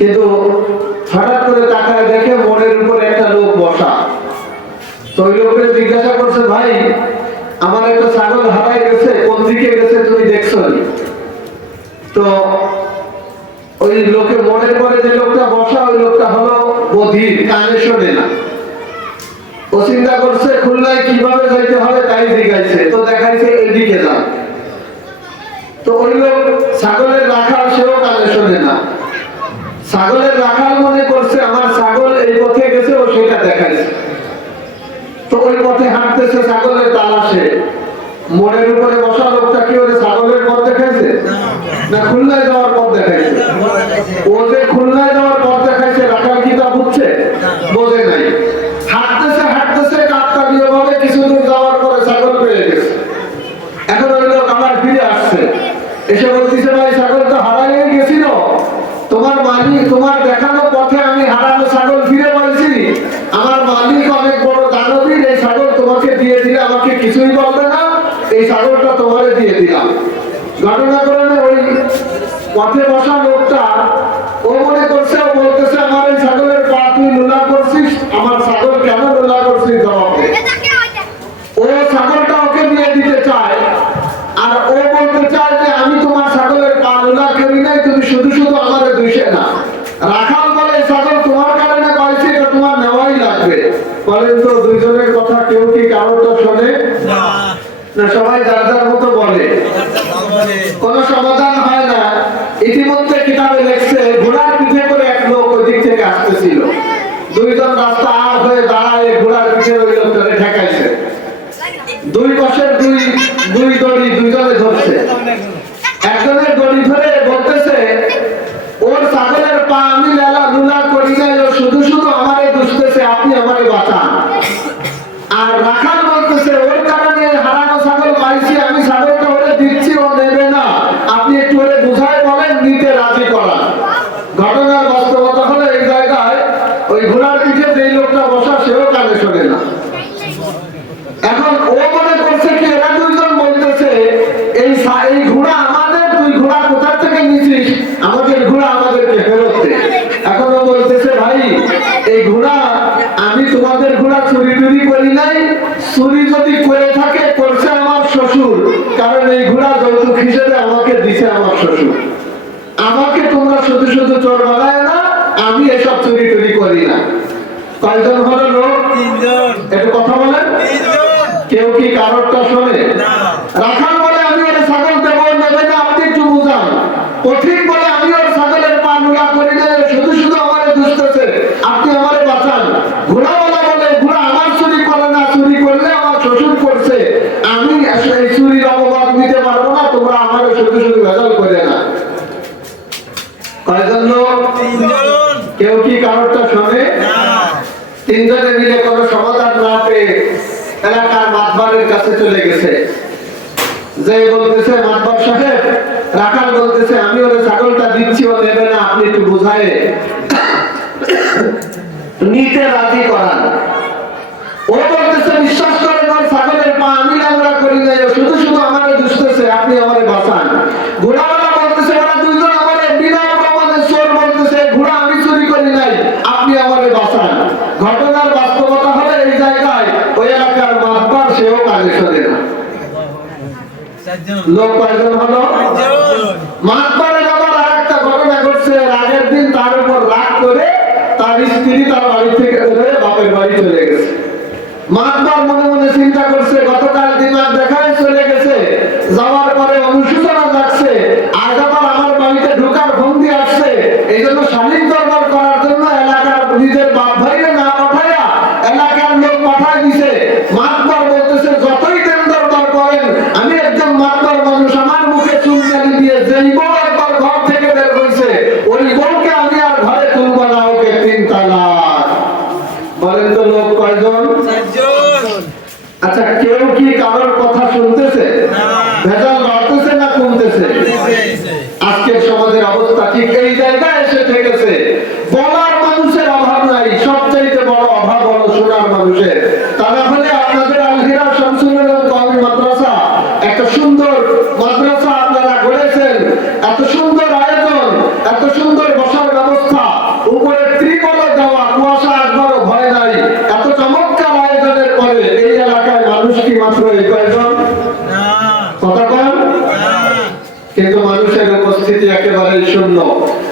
কিন্তু হঠাৎ করে তাকায় দেখে মোড়ের উপরে একটা লোক বসা। তো ওই লোককে জিজ্ঞাসা করছে, ভাই আমার একটা ছাগল হারাই গেছে, কোন দিকে গেছে তুমি দেখছো? তো ওই লোকে মোড়ের পরে যে লোকটা বসা, ওই লোকটা হলো বধির, কানে শোনে না। ও চিন্তা করছে খুলনায় কিভাবে যাইতে হবে তাই জিজ্ঞাসা, তো দেখাইছে এদিকে যা। তো ওই লোক ছাগলের রাখাল, সেও কানে শোনে না। ছাগলের রাখাল মনে করছে আমার ছাগল এই পথে গেছে, ও সেটা দেখাইছে। তো ওই পথে হাঁটতেছে ছাগলের তালাশে। মোড়ের উপরে বসা লোকটা কি ওরে ছাগলের পথ দেখাইছে না খুলনায় যাওয়ার পথ দেখাইছে? ও যে খুলনায় যাওয়ার পথ দেখাইছে, রাখাল কি তা বুঝছে? বোঝে নাই। হাঁটতেছে হাঁটতেছে কাকতালীয় ভাবে কিছু দূর যাওয়ার পরে ছাগল পেয়ে গেছে। এখন ওই লোক আবার ফিরে আসছে, এসে বলতেছে, ভাই ছাগল তো হারাই গেছিল, তোমার মালিক, তোমার দেখানো পথে আমি হারানো ছাগল ফিরে পাইছি। আমার মালিক অনেক বড় দানবীর, এই ছাগল তোমাকে দিয়ে দিলে আমাকে কিছুই বলবে না, এই ছাগলটা তোমারে দিয়ে দিলাম। ঘটনাক্রমে ওই পথে বসা লোকটা ও মনে করছে, ও বলতেছে, আমার এই ছাগলের পা তুই লোলা করছিস, আমার ছাগল কেন লোলা করছিস জবাব দে। ও ছাগলটা ওকে দিয়ে দিতে চায়, আর ও বলতে চায় যে আমি তোমার ছাগলের পা লোলা করি নাই, তুমি শুধু শুধু আমাদের দোষে না। রাখাল বলে, ছাগল তোমার কারণে পাইছি, এটা তোমার নেওয়াই লাগবে। বলেন তো দুইজনের কথা কেউ কি কারোটা শোনে না? সবাই যার যার মতো বলে, কোন সমাধান হয় না। ইতিমধ্যে কিতাবে লেখছে, ঘোড়ার পিঠে করে এক লোক ওই দিক থেকে আসতেছিল। দুইজন রাস্তা আর হয়ে দাঁড়ায় ঘোড়ার পিঠে ওই লোকটাকে ঠেকাইছে। দুই পাশের দুই দড়ি দুইজনে ধরছে। একজনের দড়ি ধরে বলতেছে, ওর ছাগলের পা আমি লেলা লুলা করি নাই, ও শুধু শুধু আমারে দুষতেছে, আপনি আমারে বাঁচান। আর রাখাল বলতেছে, ওর কারণে হারানো ছাগল পাইছি, আমি ছাগলটা ওরে দিচ্ছি, ও নেবে না, আপনি একটু ওরে বুঝায় বলেন, নিতে রাজি করান। ঘটনার বাস্তবতা হলো এই জায়গায় ওই ঘোড়ার পিঠে যেই লোকটা বসা, সেও কানে শোনে না। এখন ও মনে করছে কি, এরা দুইজন বলতেছে এই ঘোড়া আমাদের, তুই ঘোড়া কোথা থেকে নিছিস, আমাদের ঘোড়া আমাদেরকে ফেরত দে। এখন ও বলতেছে, ভাই এই ঘোড়া আমি তোমাদের ঘোড়া চুরি টুরি করি নাই, চুরি যদি করে থাকে করছে আমার শ্বশুর, কারণ এই ঘোড়া যৌতুক হিসেবে আমাকে দিছে আমার শ্বশুর। আমাকে তোমরা শুধু শুধু চোর বানায় না, আমি এসব চুরি টুরি করি না। কয়জন হলো লোক? একটু কথা বলেন। কেউ কি কারোরটা শোনে না? রাখাল বলে, আমি ওর ছাগল দেবো, নেবে না, আপনি একটু বুঝান। পথিক বলে, আমি ওর ছাগলের পা লুলা করি না, শুধু শুধু আমারে দুষতেছে, আপনি আমারে বাঁচান। ঘোড়াওয়ালা বলে, ঘোড়া আমার চুরি করে না, চুরি করলে আমার শ্বশুর করছে, আমি এই চুরির অপবাদ নিতে পারবো না, তোমরা আমারে শুধু শুধু ভেজাল করে না। কয়জন লোক? কেউ কি কারোরটা শোনে না? তিনজনে মিলে কোনো সমাধান না পেয়ে এলাকার মাতবারের কাছে চলে গেছে। যে বলতেছে, মাতবার সাহেব, রাখাল বলতেছে, আমি ওর ছাগলটা দিচ্ছি, ও নেবে না, আপনি একটু বুঝায় নিতে রাজি করান। ও বলতেছে, বিশ্বাস করেন ওর ছাগলের পা আমি ল্যাংড়া করি নাই, শুধু শুধু আমারে দুষতেছে, আপনি আমারে বাঁচান। ঘোড়াওয়ালা বলতেছে, ওরা দুইজন আমারে বিনা প্রমাণে চোর বলতেছে, ঘোড়া আমি চুরি করি নাই, আপনি আমারে বাঁচান। ঘটনার বাস্তবতা হলে এই জায়গায় ওই এলাকার মাতবার, সেও কানে শোনে না। লোক কয়জন হলো? মাতবারের আবার আর একটা ঘটনা ঘটছে। আগের দিন তার উপর রাগ করে তার স্ত্রী তার বাড়ি থেকে বেরোয় বাপের বাড়ি চলে গেছে। মাতবার মনে মনে চিন্তা করছে, গতকাল দিমাগ দেখায় চলে গেছে, যাওয়ার পরে অনুশোচনা যাচ্ছে, আজ আবার আমার বাড়িতে ঢোকার ফন্দি আসছে, এই জন্য স্বামীর দরবার করার জন্য এলাকার নিজের বাপ ভাইরে না পাঠাইয়া এলাকার লোক পাঠায় দিছে। মাতবার বলতেছে, যতই দেন দরবার করেন, আমি একজন মাতবার মানুষ, আমার মুখে চুনকালি দিয়ে যেই বউ একবার ঘর থেকে বের হয়েছে, ওই বউকে আমি আর ঘরে তুলব না, ওকে 3 তালাক।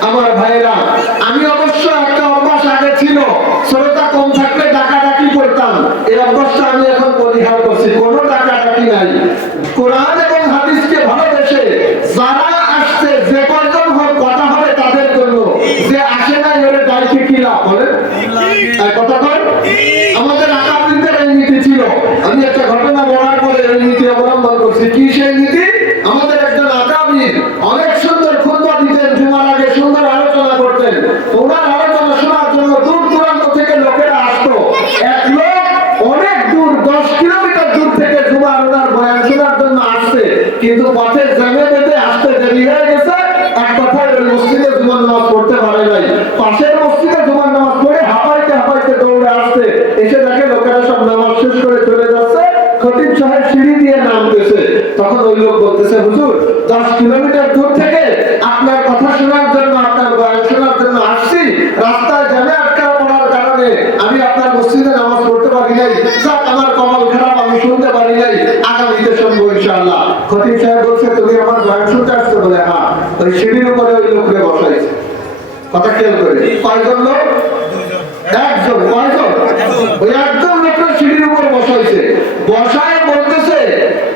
আমার ভাইরা, আমি অবশ্য একটা অভ্যাস আগে ছিল, শ্রোতা কম থাকলে ডাকাডাকি করতাম। এই অভ্যাসটা আমি এখন পরিহার করছি, কোনো ডাকাডাকি নাই। কোরআন এবং হাদিসকে ভালোবেসে যারা আসছে, যে কয়জন হোক কথা হবে তাদের জন্য, যে আসে না ওরে ডাইকে কি লাভ বলেন? কথা কয় আমাদের আকাবিরদের এই নীতি ছিল। আমি একটা ঘটনা বলার পরে এই নীতি অবলম্বন করছি। কি সেই নীতি? আমাদের একজন আকাবির অনেক সুন্দর খুতবা দিতেন, জুমার আগে সুন্দর আলোচনা করতেন। ওনার আলোচনা শোনার জন্য দূর দূরান্ত থেকে লোকেরা আসতো। এক লোক অনেক দূর 10 কিলোমিটার দূর থেকে জুমার ওনার বয়ান শোনার জন্য আসছে, কিন্তু পথে জ্যামে বেঁধে আসতে দেরি হয়ে গেছে। এক কথায় ওই মসজিদে জুমার নামাজ পড়তে পারে নাই। পাশের মসজিদে জুমার নামাজ পড়ে হাঁপাইতে হাঁপাইতে দৌড়ে আসছে। এসে দেখে লোকেরা সব নামাজ শেষ করে চলে যাচ্ছে, খতিব সাহেব সিঁড়ি দিয়ে নামতেছে। তখন ওই লোক বলতেছে, হুজুর 10 কিলোমিটার দূর থেকে আপনার কথা শোনার জন্য, আপনার বয়ান শোনার জন্য আসছি, রাস্তায় জ্যামে আটকা পড়ার কারণে আমি আপনার মসজিদে নামাজ পড়তে পারি নাই। যাক, আমার কপাল খারাপ, আমি শুনতে পারি নাই, আগামীতে শুনবো ইনশাআল্লাহ। খতিব সাহেব বলছে, তুমি আমার বয়ান শুনতে আসছো? বলে হ্যাঁ। ওই সিঁড়ির উপরে ওই লোককে বসাইছে। কথা খেয়াল করে, কয়জন লোক? একজন। কয়জন? ওই একজন লোকটা সিঁড়ির উপর বসাইছে। বসায় বলতেছে,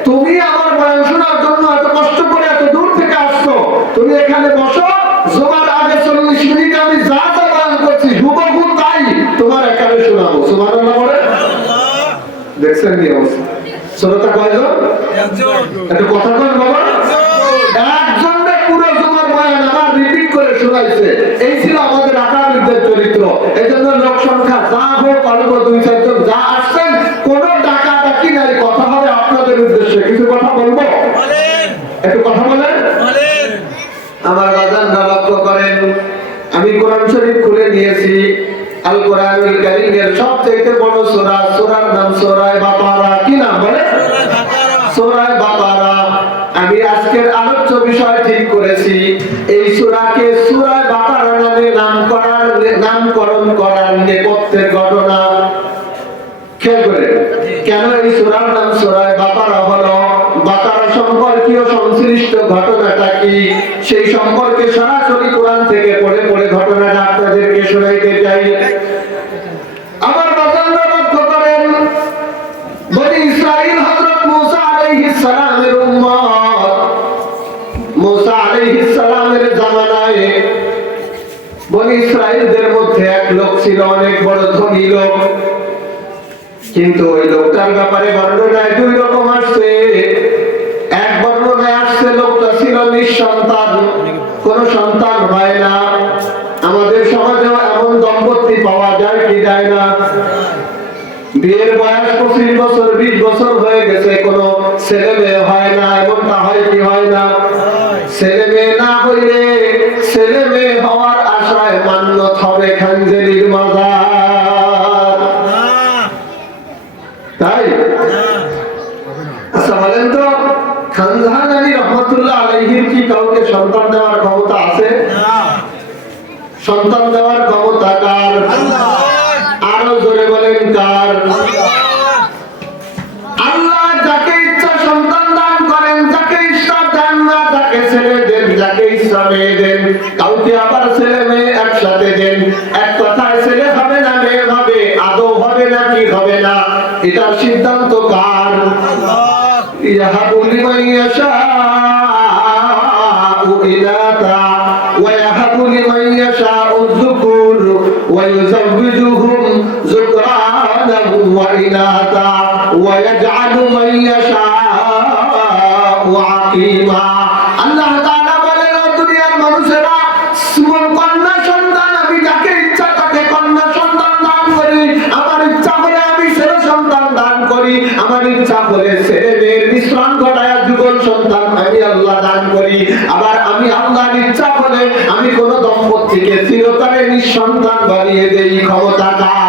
তুমি আমার বয়ান শোনার জন্য এত কষ্ট করে এত দূর থেকে আসছো, তুমি এখানে বসো, জুমার আগে 40 মিনিট আমি যা যা বয়ান করছি হুবহু তাই তোমার এখানে শোনাবো। সুবহানাল্লাহ বলে। দেখছেন কি অবস্থা? শ্রোতা কয়জন? একজন। একটু কথা বল বাবা। একজন পুরো জুমার বয়ান আমার রিপিট করে শোনাইছে। এই ছিল আমাদের আকাবিরদের চরিত্র। এজন্য লোক সংখ্যা যা হোক, অল্প 2-4 জন যা আসছেন, কোনো ডাকাডাকি নাই, কথা হবে আপনাদের উদ্দেশ্যে। কিছু কথা বলবো? একটু কথা বলেন। আমার বাজানরা লক্ষ্য করেন, আমি কোরআন শরীফ খুলে নিয়েছি। আল কোরআনুল কারীমের সবচেয়ে বড় সূরা, সূরার নাম সূরা বাকারা। কি নাম বলে? সূরা বাকারা। আমি আজকের আলোচ্য বিষয় ঠিক করেছি, এই সূরাকে সূরা বাকারা নামে নামকরণ করার নেপথ্যের ঘটনা খেয়াল করে। কেন এই সূরার নাম সূরা বাকারা হলো? বাকারা সম্পর্কীয় সংশ্লিষ্ট ঘটনাটা কি, সেই সম্পর্কে সরাসরি কোরআন থেকে পড়ে পড়ে ঘটনাটা আপনাদেরকে শোনাইতে চাই। আমার বাজানরা লক্ষ্য করেন, বনি ইসরাঈল হযরত মূসা আলাইহিস সালামের উম্মত। মূসা আলাইহিস সালামের জামানায় বনি ইসরাঈলদের মধ্যে এক লোক ছিল, অনেক বড় ধনী লোক। কিন্তু ওই লোকটার ব্যাপারে বর্ণনায় 2 রকম আসছে। এক বর্ণনায় আসছে লোকটা ছিল নিঃসন্তান, কোন সন্তান হয় না। আমাদের সমাজেও এমন দম্পতি পাওয়া যায় কি যায় না? বিয়ের বয়স 25 বছর 20 বছর হয়ে গেছে, কোনো ছেলে মেয়ে হয় না, এমনটা হয় কি হয় না? ছেলে মেয়ে না হইলে ছেলে মেয়ে হওয়ার আশায় মান্যত হবে খানজেরির মাজার, তাই? আচ্ছা বলেন তো, খানজাহান আলী রহমাতুল্লাহ আলাইহির কি কাউকে সন্তান দেওয়ার ক্ষমতা আছে? সন্তান দেওয়ার ক্ষমতা কার? আরো জোরে বলেন কার? আল্লাহ যাকে ইচ্ছা সন্তান দান করেন, যাকে ইচ্ছা দেন না, যাকে ছেলে দেন, যাকে ইচ্ছা মেয়ে দেন, কাউকে আবার ছেলে মেয়ে একসাথে দেন। এক কথায় ছেলে হবে না মেয়ে হবে, আদৌ হবে না কি হবে না, এটার সিদ্ধান্ত কার? ইয়াহাবু লিমান ইয়াশাউ ইনাতা ওয়া ইয়াহাবু লিমান ইয়াশাউ যুকুর ওয়া ইউযাওবিজুহুম যুকরানান ওয়া ইনাতা ওয়া ইয়াজআলু মান ইয়াশাউ আকীমা। আল্লাহ তাআলা বলেন, দুনিয়ার মানুষেরা কন্যা সন্তান আমি যাকে ইচ্ছা তাকে কন্যা সন্তান দান করি, আমার ইচ্ছা হলে আমি ছেলে সন্তান দান করি, আমার ইচ্ছা হলে ছেলে মেয়ের মিশ্রণ ঘটায় যুগল সন্তান আমি আল্লাহ দান করি। আবার আমি আল্লাহর ইচ্ছা হলে আমি কোন দম্পতিকে চিরতরে নিঃসন্তান বানিয়ে দেই। ক্ষমতা কার?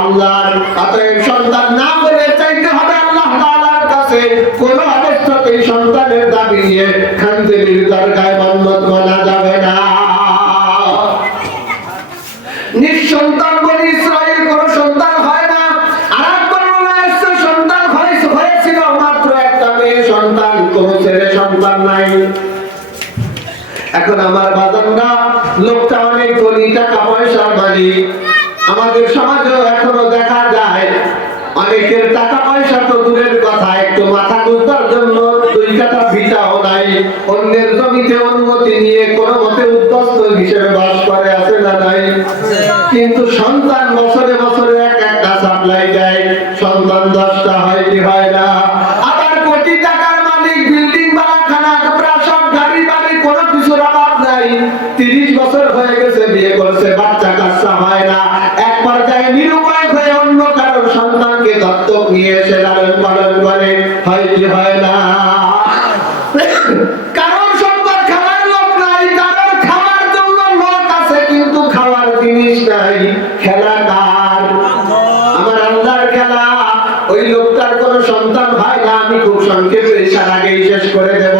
আল্লাহর। অতএব সন্তান না বলে চাইতে হবে আল্লাহ তাআলার কাছে। কোন অবস্থাতেই সন্তানের দাবি নিয়ে খানজেরির দরগায় মান্যত মানা যাবে না। নিঃসন্তান বনি ইসরাঈল কোন সন্তান হয় না। আরেক বর্ণনায় আছে সন্তান হয়েছিল মাত্র একটা মেয়ে সন্তান, কোন ছেলে সন্তান নাই। এখন আমার বাজানরা, লোকটা অনেক ধনী, টাকা পয়সার মালিক। আমাদের সমাজেও এখনো দেখা যায় অনেকের টাকা পয়সা তো দূরের কথা, একটু মাথা গুঁজার জন্য 2 কাঠা ভিটাও নাই, অন্যের জমিতে অনুমতি নিয়ে কোনো মতে উদ্বস্ত হিসেবে বাস করে, আছে না নাই? কিন্তু সন্তান বছরে বছরে একটা সাপ্লাই দেয়, সন্তান 10টা হয় কি হয় না? আবার কোটি টাকার মালিক, বিল্ডিং বাড়াখানা, প্রাসাদ, গাড়ি বাড়ি, কোনো কিছুর অভাব নাই। 30 বছর হয়ে গেছে, বিয়ে করছে, বাচ্চা কাচ্চা হয় না। এক পর্যায়ে নিরুপায় হয়ে অন্য কারোর সন্তানকে দত্তক নিয়ে এসে লালন পালন করে, হয় কি হয় না? কারোর সম্পদ খাওয়ার লোক নাই, কারোর খাওয়ার জন্য লোক আছে, কিন্তু খাওয়ার জিনিস নাই। খেলা কার? আমার আল্লাহর খেলা। ওই লোকটার কোনো সন্তান হয় না, আমি খুব সংক্ষেপে ইশার আগেই শেষ করে দেব।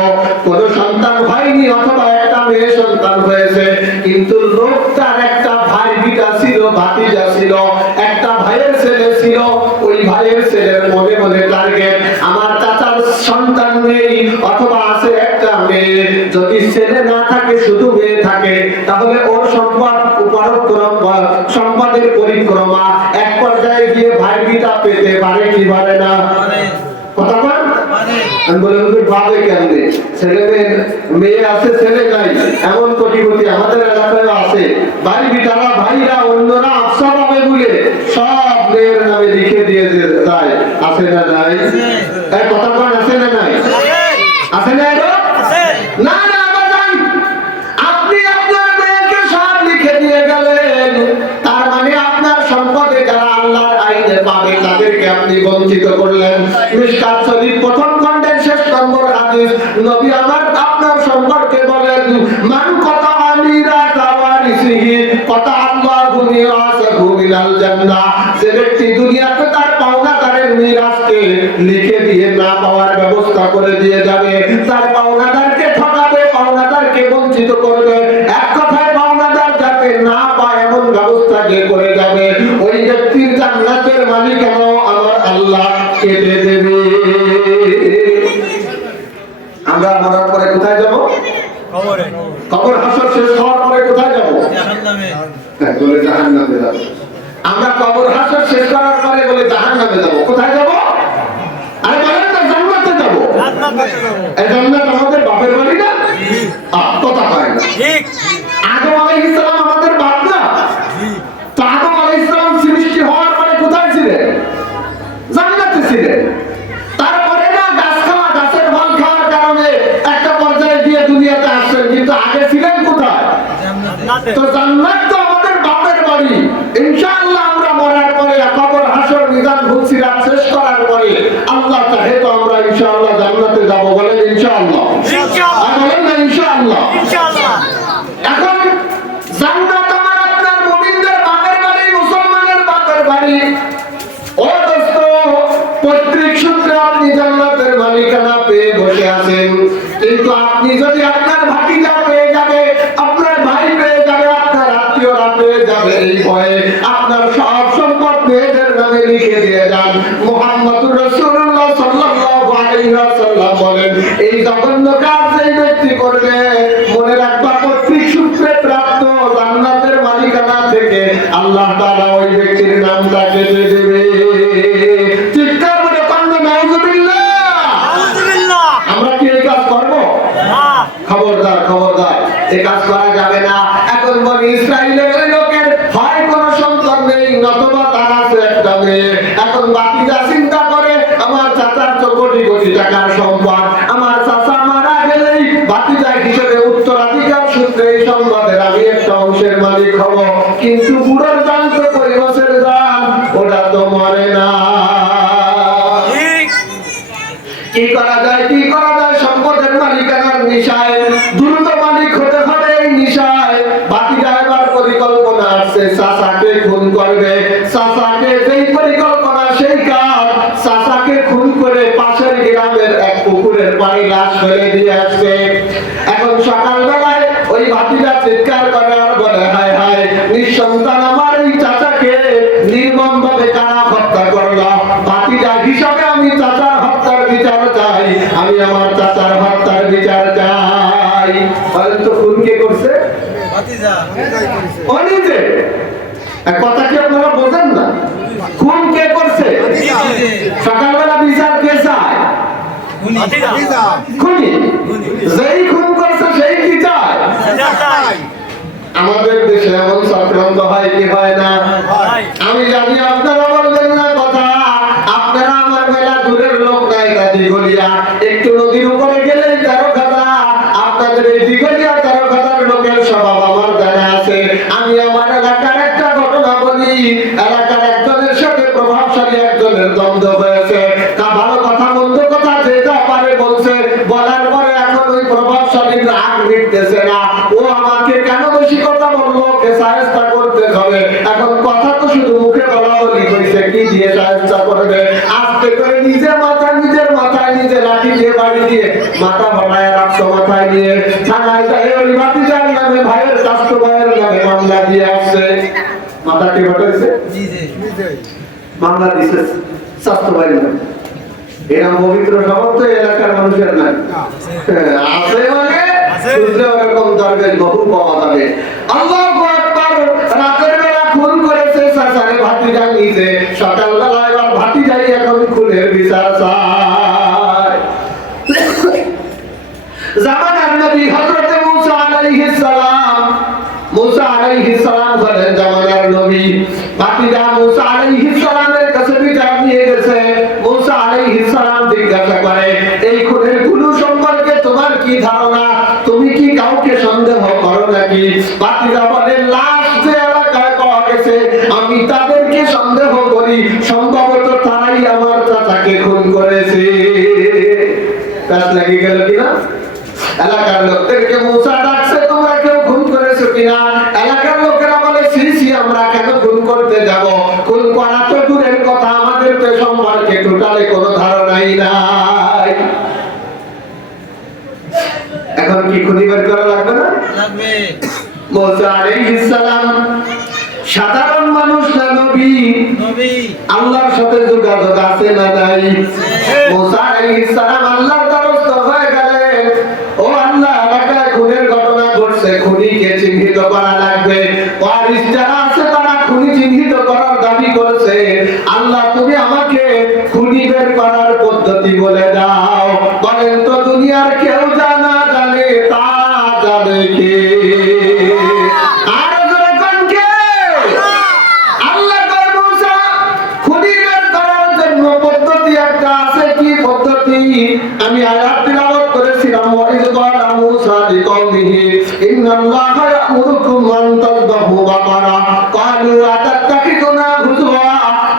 কোনো সন্তান হয়নি, অথবা একটা মেয়ে সন্তান হয়েছে, কিন্তু লোকটার একটা ভাই বিটা ছিল, ভাতিজা ছিল, একটা ভাইয়ের ছেলে ছিল। ওই ভাইয়ের ছেলের মনে মনে টার্গেট, আমার চাচার সন্তান নেই, অথবা আছে একটা মেয়ে, যদি ছেলে না থাকে শুধু মেয়ে থাকে, তাহলে ওর সম্পদ সম্পদের পরিক্রমা এক পর্যায়ে গিয়ে ভাই বিটা পেতে পারে কি পারে না? কথা বল। আমি বলে ভাবে কেমনে ছেলে মেয়ে আছে, ছেলে নাই, এমন কোটিপতি আমাদের এলাকায় আছে। ভাই বিটারা, ভাইরা, অন্যরা আফসা পাবে বলে সব মেয়ের নামে লিখে দিয়ে যায়, আছে না নাই? এই কথা বল, আছে না নাই? আছে না? না না বাজান, আপনি আপনার মেয়েকে সব লিখে দিয়ে গেলেন, তার মানে আপনার সম্পদে যারা আল্লাহর আইনে পাবে তাদেরকে আপনি বঞ্চিত করলেন। মিশকাত শরীফ প্রথম খণ্ডের শেষ নম্বর হাদিস, নবী আমার আপনার সম্পর্কে বলেন, মান কতা আমিরা তাওয়ারিসিহি কতা আল্লাহু মিরাসাহু মিনাল জান্নাহ। যে ব্যক্তি দুনিয়াতে তার পাওনাদারের মিরাসকে লিখে দিয়ে না পাওয়ার ব্যবস্থা করে দিয়ে যাবে, তার পাওনাদারকে ঠকাবে, পাওনাদারকে বঞ্চিত করবে, এক কথায় পাওনাদার যাতে না পায় এমন ব্যবস্থা যে করে যাবে, ওই ব্যক্তির জান্নাতের মালিকানা আমার আল্লাহ কেটে দেবে। আমরা মরার পরে কোথায় যাব? কবরে। কবর হাসর শেষ হওয়ার পরে কোথায় যাব? জাহান্নামে। হ্যাঁ, বলে জাহান্নামে যাব। আমরা কবর হাসর শেষ করার পরে বলে জাহান্নামে যাব। কোথায় যাব? আরে বলেন না, জান্নাতে যাব। জান্নাতে যাব। এই জান্নাত আমাদের বাপের বাড়ি না? কথা হয় না। ঠিক। আদম আলাইহিস সালাম আমাদের বাপ না? ঠিক। তো আদম আলাইহিস সালাম সৃষ্টি হওয়ার পরে কোথায় ছিলেন? জান্নাতে ছিলেন। তারপরে না গাছ খাওয়া, গাছের ফল খাওয়ার কারণে একটা পর্যায়ে গিয়ে দুনিয়াতে আসছেন, কিন্তু আগে ছিলেন কোথায়? জান্নাতে। তো জান্নাত তো আমাদের বাপের বাড়ি। ইনশাআল্লাহ আমরা মরার পরে কবর হাসর মিজান ফুলসিরাত শেষ করার পরে আল্লাহ চাহে তো আমরা ইনশাআল্লাহ জান্নাতে যাব। বলেন ইনশাআল্লাহ। ইনশাআল্লাহ। বলেন না ইনশাআল্লাহ। ইনশাআল্লাহ। এখন জান্নাত আমার আপনার মুমিনদের বাপের বাড়ি, মুসলমানের বাপের বাড়ি। ও দোস্ত, পৈতৃক সূত্রে আপনি জান্নাতের মালিকানা পেয়ে বসে আছেন, কিন্তু আপনি যদি আপনার ভাতিজা পেয়ে যাবে, আপনার ভাই পেয়ে যাবে, আপনার আত্মীয়রা পেয়ে যাবে, এই ভয়ে আপনার সব সম্পদ মেয়েদের নামে লিখে দিয়ে যান। মুহাম্মদুর রাসূলুল্লাহ সাল্লাল্লাহু আলাইহি ওয়াসাল্লাম বলেন, এই জঘন্য কাজ যেই ব্যক্তি করবে, মনে রাখবা পৈতৃক সূত্রে প্রাপ্ত জান্নাতের মালিকানা থেকে আল্লাহ তাআলা ওই ব্যক্তির নামটা কেটে দেবে। চিৎকার করে কান্না, নাউযুবিল্লাহ। নাউযুবিল্লাহ। আমরা কি এই কাজ করব? না। খবরদার, খবরদার, এই কাজ করা যাবে না। এখন বনি ইসরাইলের লোকের হয় কোনো সন্তান নেই, নতুবা তার আছে একটা মেয়ে। এখন বাকিটা চিন্তা করে, আমার চাচার তো কোটি কোটি টাকার সম্পদ, আমার চাচা মারা গেলেই বাকিটা হিসেবে উত্তরাধিকার সূত্রে এই সম্পদের আমি একটা অংশের মালিক হব। কিন্তু বুড়োর দান তো কই বছর দান, ওটা তো মরে না। কি করা যায়, কি করা যায়? সম্পদের মালিকানার নিশায় দ্রুত মালিক হতে হবে। এই নিশায় বাকিরা এবার পরিকল্পনা আসছে, চাচাকে খুন করবে। চাচাকে যেই পরিকল্পনা সেই কাজ, চাচাকে খুন করে পাশের গ্রামের এক পুকুরের পানি লাশ ফেলে দিয়ে আসবে। এখন সকালবেলায় ওই ভাতিজা চিৎকার করে আর বলে, হায় হায়, নিঃসন্তান আমার এই চাচাকে নির্মম ভাবে কারা হত্যা করলো। ভাতিজা হিসাবে আমি চাচার হত্যার বিচার চাই, আমি আমার চাচার হত্যার বিচার চাই। বলেন তো খুন কে করছে? ও নিজে। কথা কি আপনারা বোঝেন না? খুন কে করছে? সকালবেলা বিচার কে চায়? খুনি। যেই খুন করছে সেই কি চায়? আমাদের দেশে এমন চক্রান্ত হয় কি হয় না? আমি জানি আপনারা বলবেন না কথা, আপনারা আমার মেলা দূরের লোক নাই, দিঘলিয়া একটু নদীর উপরে গেলেই 13 খাতা। আপনাদের এই দিঘলিয়া 13 খাতার লোকের স্বভাব আমার জানা আছে। আমি আমার এলাকার একটা ঘটনা বলি। এলাকার একজনের সাথে প্রভাবশালী একজনের দ্বন্দ্ব হয়েছে। তা ভালো কথা মন্দ কথা যে যা পারে বলছে, বলার পরে এখন ওই প্রভাবশালীর রাগ মিটতেছে না। ও আমাকে কেন বেশি কথা বললো, ওকে সাহায্য করতে হবে। এখন কথা তো শুধু মুখে বলা বলি কইছে, কি দিয়ে সাহায্য করবে? আস্তে করে নিজের মাথায় নিজে লাঠি দিয়ে বাড়ি দিয়ে মাথা ভাড়ায় রাখতো, মাথায় নিয়ে থানায় যায়। ওই ভাতিজার নামে, ভাইয়ের স্বাস্থ্য ভাইয়ের নামে মামলা দিয়ে আসছে। মাথা কে ঘটাইছে? মামলা দিছে স্বাস্থ্য ভাইয়ের নামে। এরকম পবিত্র খবর তো এলাকার মানুষের নাই আছে, মানে এরকম দরবেশ বহু পাওয়া যাবে। আল্লাহু আকবার। রাতের বেলা খুন করেছে সাসারে ভাতিজা নিজে, সকালবেলা এবার ভাতিজাই এখন খুনের বিচার চায়। জামানার নবী হযরত মুসা আলাইহিস সালাম বলেন, জামানার নবী ভাতিজা মুসা আলাইহিস সালামের কাছে বিচার নিয়ে গেছে। মুসা আলাইহিস সালাম জিজ্ঞাসা করে, এই খুনের কুলু সম্পর্কে তোমার কি ধারণা? তুমি কি কাউকে সন্দেহ করো নাকি? ভাতিজা বলে, লাশ যে এলাকায় পাওয়া গেছে আমি তাদেরকে সন্দেহ করি, সম্ভবত তারাই আমার চাচাকে খুন করেছে। কাজ লাগি গেল কিনা? এলাকার লোকদেরকে মুসা ডাকছে, তোমরা কেউ খুন করেছো কিনা? এলাকার লোকেরা বলে, সি আমরা কেন খুন করতে যাব? খুন করা তো দূরের কথা, আমাদের তো সম্পর্কে টোটালি কোনো ধারণাই নাই। এখন কি খুনি বের করা লাগবে না? লাগবে। মুসা আলাইহিস সালাম সাধারণ মানুষ না নবী? আল্লাহর সাথে যোগাযোগ আছে না নাই? মুসা আলাইহিস সালাম আল্লাহর দ্বারস্থ হয়ে গেলেন। ও আল্লাহ, এলাকায় খুনের ঘটনা ঘটছে, খুনিকে চিহ্নিত করা লাগবে। ওয়ারিস যারা আছে তারা খুনি চিহ্নিত করার দাবি করছে। আল্লাহ, তুমি আমাকে খুনি বের করার পদ্ধতি বলে দাও। বলেন তো, দুনিয়ার কেউ জানা জানে, তা জানে কে? আমি আয়াত তিলাওয়াত করেছিলাম, ওয়াইজ ক্বালা মূসা লিকাওমিহি ইন্নাল্লাহা ইয়া'মুরুকুম আন তাযবাহু বাকারা ক্বালু আতাত্তাখিযুনা হুজওয়া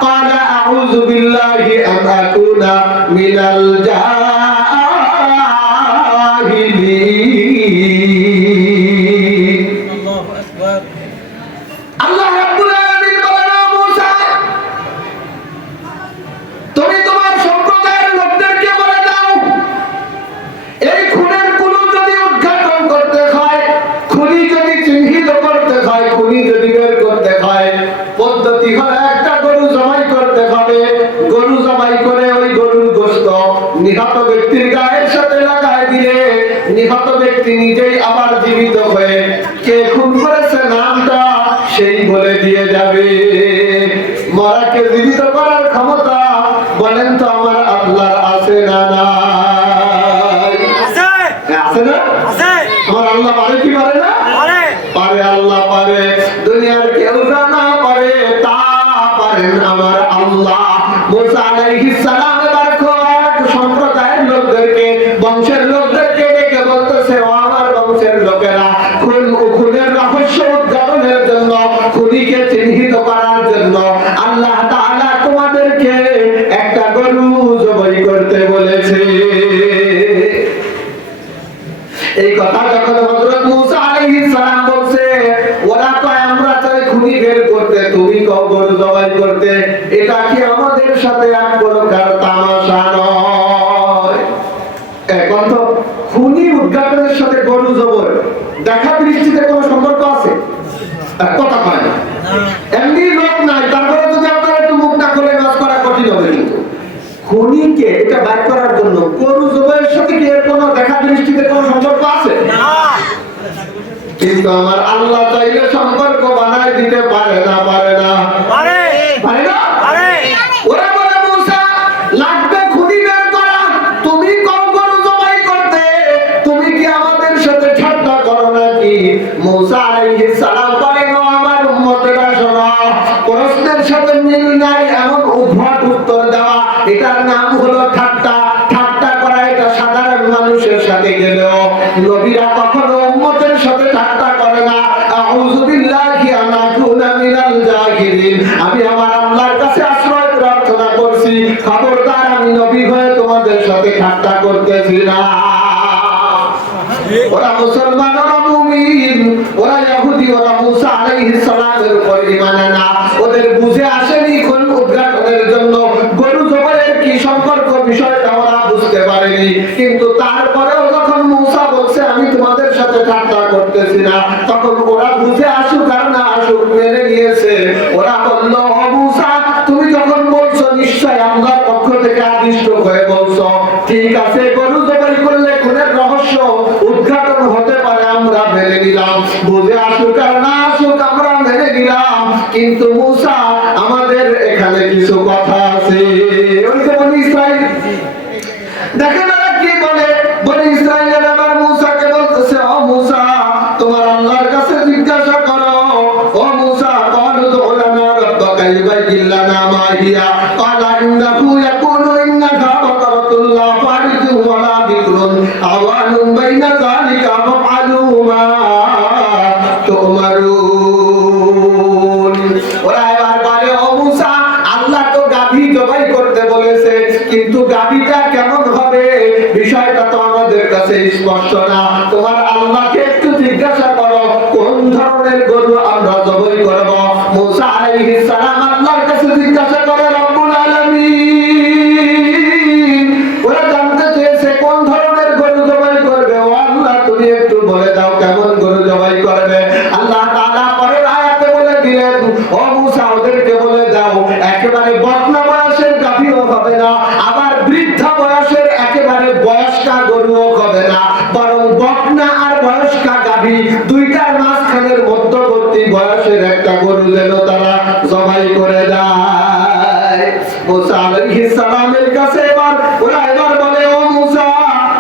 ক্বালা আউযু বিল্লাহি আন আকুনা মিনাল জাহিলিন। আল্লাহু আকবার। আল্লাহ রাব্বুল আলামিন বলেন, ও মূসা, তুমি তোমার সম্প্রদায়ের লোকদেরকে বলে দাও, এই খুনের কুলু যদি উদ্ঘাটন করতে হয়, খুনি যদি চিহ্নিত করতে হয়, খুনি যদি বের করতে হয়, পদ্ধতি হলো একটা গরু জবাই করতে হবে। গরু জবাই করে ওই গরুর গোশত নিহত ব্যক্তির গায়ের সাথে লাগায় দিলে নিহত ব্যক্তি নিজেই আবার জীবিত হয়ে কে খুন করেছে নামটা সেই বলে দিয়ে যাবে। মরাকে জীবিত করার ক্ষমতা বলেন তো আমার আল্লাহর আছে না নাই? আছে না? আমার আল্লাহ পারে কি পারে না? পারে, আল্লাহ পারে। দুনিয়ার কেউ না পারে, তা পারেন আমার আল্লাহ। মুসা আলাইহিস সালাম এবার সম্প্রদায়ের লোকদেরকে, বংশের লোকদেরকে ডেকে বলতেছে, ও আমার বংশের লোকেরা, খুনের রহস্য উদ্ঘাটনের জন্য, খুনিকে চিহ্নিত করার জন্য আল্লাহ তাআলা তোমাদেরকে একটা গরু জবাই করতে বলেছে। এই কথা যখন হযরত মূসা আলাইহিস সালাম বলছে, ওরা কয় আমরা চাই খুনি বের করতে, তুমি কও গরু জবাই করতে। এটা কি আমাদের সাথে এক প্রকার তামাশা নয়? এখন তো খুনি উদ্ঘাটনের সাথে গরু জবাই দেখা দৃষ্টিতে কোনো সম্পর্ক আছে? কথা কয় না, এমনি লোক নাই। তারপরে যদি আপনারা একটু মুখটা খুলে নাচ করা কঠিন হবে। কিন্তু খুনিকে এটা বাইর করার জন্য গরু জবাইয়ের সাথে কি এর কোনো দেখা দৃষ্টিতে কোনো সম্পর্ক আছে? কিন্তু আমার আল্লাহ চাইলে সম্পর্ক বানায় দিতে পারে না? পারে না? পারে না? ওরা বলে মুসা লাগবে খুঁটি বের করা, তুমি কম গরু জবাই করতে, তুমি কি আমাদের সাথে ঠাট্টা করো নাকি? মুসা আলাইহিস সালাম বলেন, ও আমার উম্মতেরা শোনো, প্রশ্নের সাথে মিল নাই এমন উদ্ভট উত্তর দেওয়া, এটার নাম হলো ঠাট্টা। ঠাট্টা করা এটা সাধারণ মানুষের সাথে গেলেও নবীরা কখনো উম্মতের সাথে ঠাট্টা করে না। আউযু বিল্লাহি আন আকুনা মিনাল জাহিলিন, আমি আমার আল্লাহর কাছে আশ্রয় প্রার্থনা করছি, খবরদার আমি নবী হয়ে তোমাদের সাথে ঠাট্টা করতেছি না। ওরা মুসলমান, ওরা মুমিন, ওরা ইহুদি, ওরা মুসা আলাইহিস সালামের উপর ঈমান আনে না। ওদের বুঝে আসেনি কোন উদ্ঘাটনের জন্য গরু জবাইয়ের কি সম্পর্ক, বিষয়টা ওরা বুঝতে পারেনি। কিন্তু তারপরেও যখন মুসা বলছে আমি তোমাদের সাথে ঠাট্টা করতেছি না, তখন ওরা বুঝে আসুক আর না আসুক মেনে নিয়েছে। ওরা বলল, ও মুসা, তুমি যখন বলছো নিশ্চয় আল্লাহর পক্ষ থেকে আদিষ্ট হয়ে বলছো, ঠিক আছে, গরু জবাই করলে খুনের রহস্য উদ্ঘাটন হতে পারে, আমরা মেনে নিলাম। বুঝে আসুক আর না আসুক আমরা মেনে নিলাম। কিন্তু মুসা, আমাদের এখানে কিছু কথা আছে। ওই যে বনি ইসরাইল, দেখেন ওরা কি বলে। বনি ইসরাইলের আবার মুসাকে বলতেছে, ও মুসা, তোমার আল্লাহর কাছে জিজ্ঞাসা করো। ও মুসা, ক্বালু দু'লানা রাব্বাকা ইউবাইয়্যিন লানা মা হিয়া, ক্বালা ইন্নাহু ইয়াকুলু ইন্নাহা বাকারাতুন লা ফারিদুন ওয়া লা বিকরুন আওয়ানুন বাইনা যালিকা ফাফআলু মা তু'মারুন। ওরা এবার বলে, ও মুসা, আল্লাহ তো গাভী জবাই করতে বলেছে, কিন্তু গাভীটা কেমন হবে বিষয়টা তো আমাদের কাছে স্পষ্ট না। তোমার আল্লাহকে একটু জিজ্ঞাসা করো কোন ধরনের গরু আমরা জবাই করব। মুসা আলাইহিস সালাম আল্লাহর কাছে জিজ্ঞাসা করে, রব্বুল আলামিন, ওরা জানতে চেয়েছে কোন ধরনের গরু জবাই করবে। ও আল্লাহ, তুমি একটু বলে দাও কেমন গরু জবাই করবে। আল্লাহ তাআলা পরের আয়াতে বলে দিলেন, ও মুসা, ওদেরকে বলে দাও একেবারে বকনা বয়সের গাভীও হবে না, আবার বৃদ্ধা বয়সের একেবারে বয়স্কা গরুও হবে না, বরং বকনা আর বয়স্কা গাভী দুইটার মাঝখানের মধ্যবর্তী বয়সের একটা গরু যেন তারা জবাই করে দেয়। মুসা আলাইহিস সালামের কাছে ওরা এবার বলে, ও মুসা,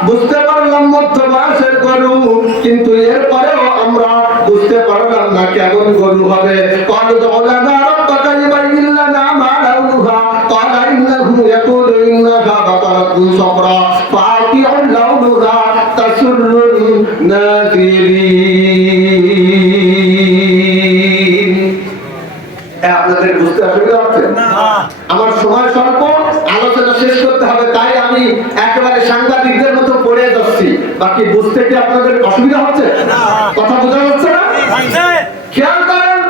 বুঝতে পারলাম মধ্য বয়সের গরু, কিন্তু এরপরেও আমরা বুঝতে পারলাম না কেমন গরু হবে। ক্বালু দু'লানা রাব্বাকা ইউবাইয়্যিন লানা মা লাউনুহা, ক্বালা ইন্নাহু ইয়াকুলু ইন্নাহা বাকারাতুন সাফরা ফাকিহুন লাউনুহা তাসুররুন নাযিরিন। আপনাদের বুঝতে অসুবিধা হচ্ছে? আমার সময় স্বল্প, আলোচনা শেষ করতে হবে, তাই আমি একেবারে সাংবাদিকদের মতো পড়ে যাচ্ছি। বাকি বুঝতে কি আপনাদের অসুবিধা হচ্ছে? কথা বোঝা যাচ্ছে না? খেয়াল করেন,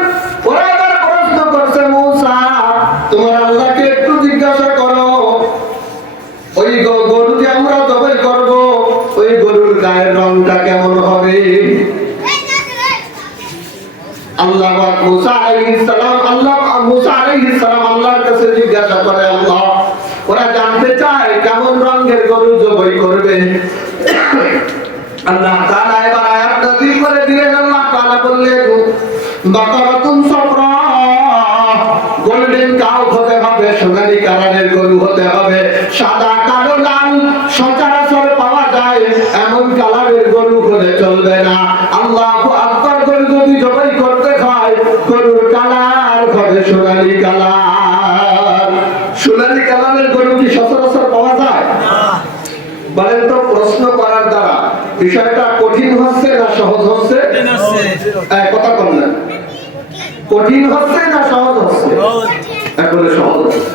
ওরা এবার প্রশ্ন করছে, মুসা, তোমার আল্লাহকে একটু জিজ্ঞাসা করো, ওই গরু যে আমরা জবাই করব, ওই গরুর গায়ের রংটা কেমন হবে। আল্লাহ মুসা আলাইহিস সালাম আল্লাহর কাছে জিজ্ঞাসা করে, আল্লাহ, ওরা জানতে চায় কেমন রঙের গরু জবাই করবে। আল্লাহ তাআলা এবার আয়াত নাযিল করে দিলেন। আল্লাহ তাআলা বললেন, বাকারাতুন সাফরা, গোল্ডেন কাউ হতে হবে, সোনালী কালারের গরু হতে হবে। সাদা, কালো, লাল সচরাচর পাওয়া যায় এমন কালারের গরু হলে চলবে না। আল্লাহু আকবার, গরু যদি জবাই করতে হয় গরুর কালার হবে সোনালী কালার। সোনালী কালারের গরু কি সচরাচর পাওয়া যায়? বলেন তো, প্রশ্ন করার দ্বারা বিষয়টা কঠিন হচ্ছে না সহজ হচ্ছে? কথা কম না, কঠিন হচ্ছে না সহজ হচ্ছে? একবারে সহজ হচ্ছে,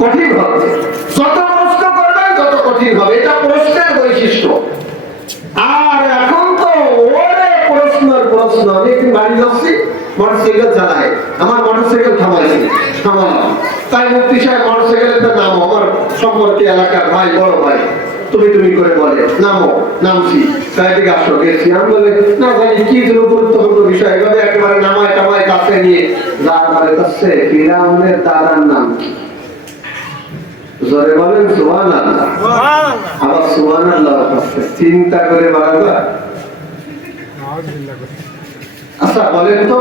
কঠিন হচ্ছে। যত প্রশ্ন করবেন তত কঠিন হবে, এটা প্রশ্নের বৈশিষ্ট্য। আর এখন তো ওরে প্রশ্নের প্রশ্ন। আমি একদিন বাড়ি যাচ্ছি, মোটরসাইকেল চালায়, আমার মোটরসাইকেল থামাইছি, থামালাম, তাই মুফতি সাহেব মোটরসাইকেলের নাম আমার সম্পর্কে এলাকার ভাই, বড় ভাই, তুমি তুমি করে বলে, নামো, নামছি, সাইডে আসো, গেছি। আমি বলে, না জানি কি যেন গুরুত্বপূর্ণ বিষয়, এভাবে একেবারে নামায় টামায় কাছে নিয়ে যার বাড়ি কাছে, ফিরাউনের দাদার নাম কি? জোরে বলেন সুবহানাল্লাহ। আবার সুবহানাল্লাহ চিন্তা করে বারবার আচ্ছা বলেন তো,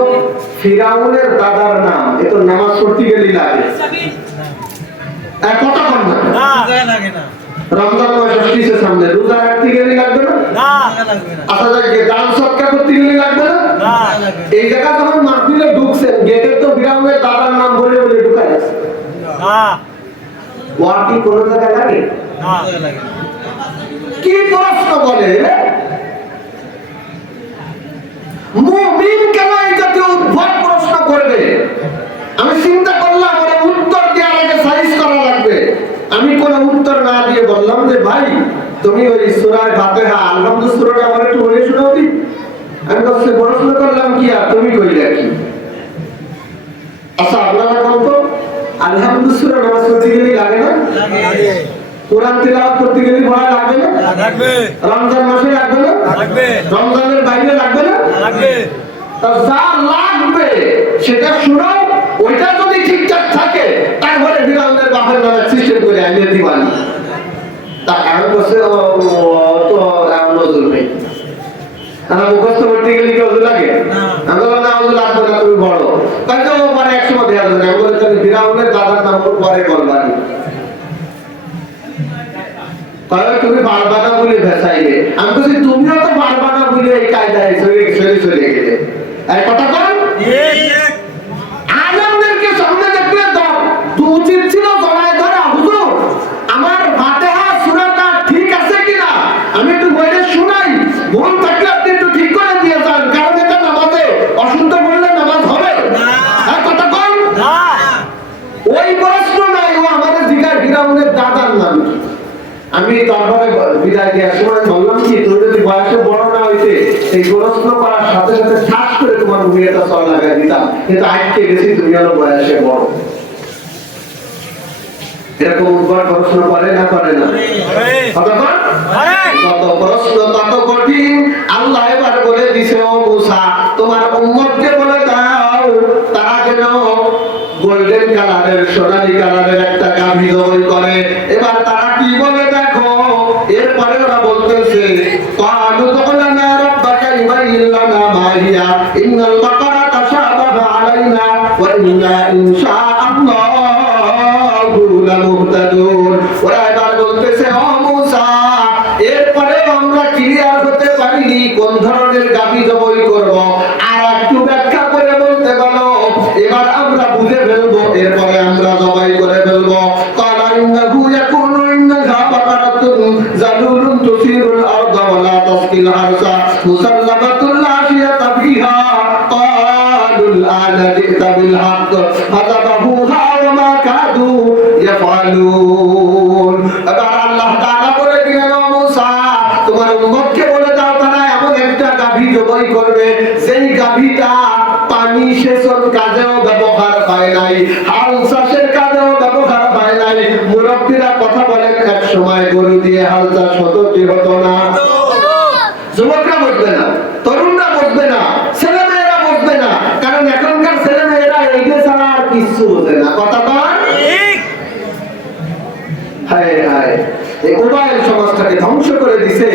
ফিরাউনের দাদার নাম এ তো নামাজ পড়তে গেলেই লাগে, কতক্ষণ না রমজান মাস আসছে সামনে, রোজা রাখতে গেলেই লাগবে না? আচ্ছা দান সৎকার করতে গেলেই লাগবে না? এই জায়গা যখন মাহফিলে ঢুকছেন, গেটের তো ফিরাউনের দাদার নাম বলে বলে ঢুকাই আছে, ওয়ার কি কোনো জায়গায় লাগে? কি প্রশ্ন বলে মুমিন কেন এই জাতীয় উদ্ভট প্রশ্ন করবে? আমি চিন্তা করলাম ওরা উত্তর দেওয়ার আগে সাইজ করা লাগবে। আমি কোনো উত্তর না দিয়ে বললাম যে ভাই তুমি ওই সূরা ফাতিহা আলহামদুলিল্লাহ সূরাটা আমার একটু বলে শোনাও দি। আমি কাছে প্রশ্ন করলাম কি আর তুমি কইলা কি? আচ্ছা আপনারা বলতো আলহামদুলিল্লাহ সূরা নামাজ পড়তে গেলে লাগে না? লাগে। কোরআন তেলাওয়াত করতে গেলে পড়া লাগবে না? লাগবে। রমজান মাসে লাগবে না? লাগবে। রমজানের বাইরে লাগবে না? লাগবে। তা যা লাগবে সেটা শোনাও, ওইটা যদি ঠিকঠাক থাকে তারপরে ফিরাউনের বাপের নামে সিস্টেম করে আনিয়ে দিবানি। তা এখন বসে তো নজর নেই, মুখস্থ করতে গেলে কি ওজু লাগে? আমি বললাম না ওজু লাগবে না, তুমি বড় তাই তো মানে একসময় দেওয়া যাবে না। আমি বলে তুমি ফিরাউনের দাদার নাম পরে করবানি, তুমি বারবানা বলে ভেসাইলে। আমি বলছি তুমিও তো বারবানা বলে এই কায়দায় চলে গেলে। এক কথা কর আলেমদেরকে সামনে দেখলে তো উচিত ছিল জড়ায় ধরা, হুজুর আমার ফাতিহা সূরাটা ঠিক আছে কিনা আমি একটু বইটা শোনাই, ভুল থাকলে আপনি একটু ঠিক করে দিয়ে যান, কারণ এটা নামাজে অশুদ্ধ বললে নামাজ হবে না। এক কথা কর না, ওই প্রশ্ন নাই। ও আমাদের জিজ্ঞাসা ফিরাউনের দাদার নাম কি? আমি তারপরে বিদায় দেওয়ার সময় বললাম কি তুমি যদি বয়সে বড় না হইতে এই প্রশ্ন করার সাথে সাথে ঠাস করে তোমার মুখেটা চল লাগাই দিতাম, কিন্তু আজকে গেছি তুমি হলো বয়সে বড়। এরকম উদ্ভট প্রশ্ন করে না করে না? কত প্রশ্ন তত কঠিন। আল্লাহ এবার বলে দিছে ও মুসা তোমার উম্মতকে বলে দাও তারা যেন গোল্ডেন কালারের সোনালী কালারের একটা গাভী দই করে। এবার তারা কি বলে দেখো, এরপরে ওরা বলতেছে ক্বালু দু'লানা রাব্বাকা ইউবাইয়িন লানা মা হিয়া ইন্নাল বাকারা তাশাবাহা আলাইনা ওয়া ইন্না ইনশাআল্লাহু লামুহতাদুন। ওরা এবার বলতেছে ও মুসা এরপরে আমরা ক্লিয়ার হতে পারিনি কোন ধরনের গাভী দই করব, আর একটু ব্যাখ্যা করে বলতে বলো, এবার আমরা বুঝে ফেলবো, এরপরে আমরা জবাই করে ফেলবো। ক্বালা ইন্নাহু ইয়াকুনু ইন্নাহা বাকারাতুন যালুলুন তুসিরুল আরদা ওয়া লা তাসকিল হারসা মুসাল্লামাতুন লা শিয়াতা ফিহা ক্বালুল আনা জি'তা বিল হক ফাযাবাহুহা ওয়া মা কাদু ইয়াফআলুন। এবার আল্লাহ তাআলা বলে দিলেন ও মুসা তোমার উম্মতকে বলে দাও তারা এমন একটা গাভী জবাই করবে সেই গাভীটা পানি সেচন কাজেও ব্যবহার হয় নাই, হাল চাষের কাজেও ব্যবহার হয় নাই। মুরব্বীরা কথা বলেন এক সময় গরু দিয়ে হাল চাষ হতো কি হতো না? যুবকরা বুঝবে না, তরুণরা বুঝবে না, ছেলে মেয়েরা বুঝবে না, কারণ এখনকার ছেলে মেয়েরা এইটা ছাড়া আর কিছু বোঝে না। কথা বল হায় হায়, এই মোবাইল সমাজটাকে ধ্বংস করে দিছে।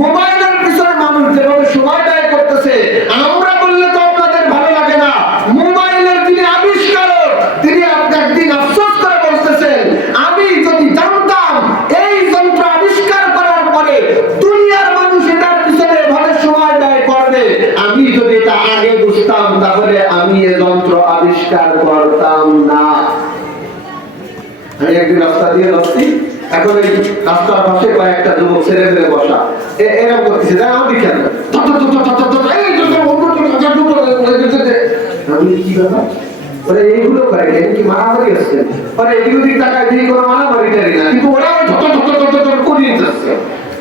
মোবাইলের পিছনে মানুষ যেভাবে সময় ব্যয় করতেছে আমরা বললে তো আপনাদের ভালো লাগে না। মোবাইলের যিনি আবিষ্কারক তিনি একদিন আফসোস করে বলতেছেন আমি যদি জানতাম এই যন্ত্র আবিষ্কার করার পরে দুনিয়ার মানুষ এটার পিছনে এভাবে সময় ব্যয় করবে, আমি যদি এটা আগে বুঝতাম তাহলে আমি এই যন্ত্র আবিষ্কার করতাম না। আমি একদিন রাস্তা দিয়ে যাচ্ছি, এখন এই রাস্তার পাশে কয়েকটা যুবক ছেড়ে ফেলে বসা এরকম করতেছে, আমি কেন আমি কি ব্যাপার ওরা এইগুলো করে কি মারামারি আসছে, ওরা এদিক ওদিক টাকায় দিয়ে কোনো মারামারি টারি না, কিন্তু ওরা করিয়ে যাচ্ছে।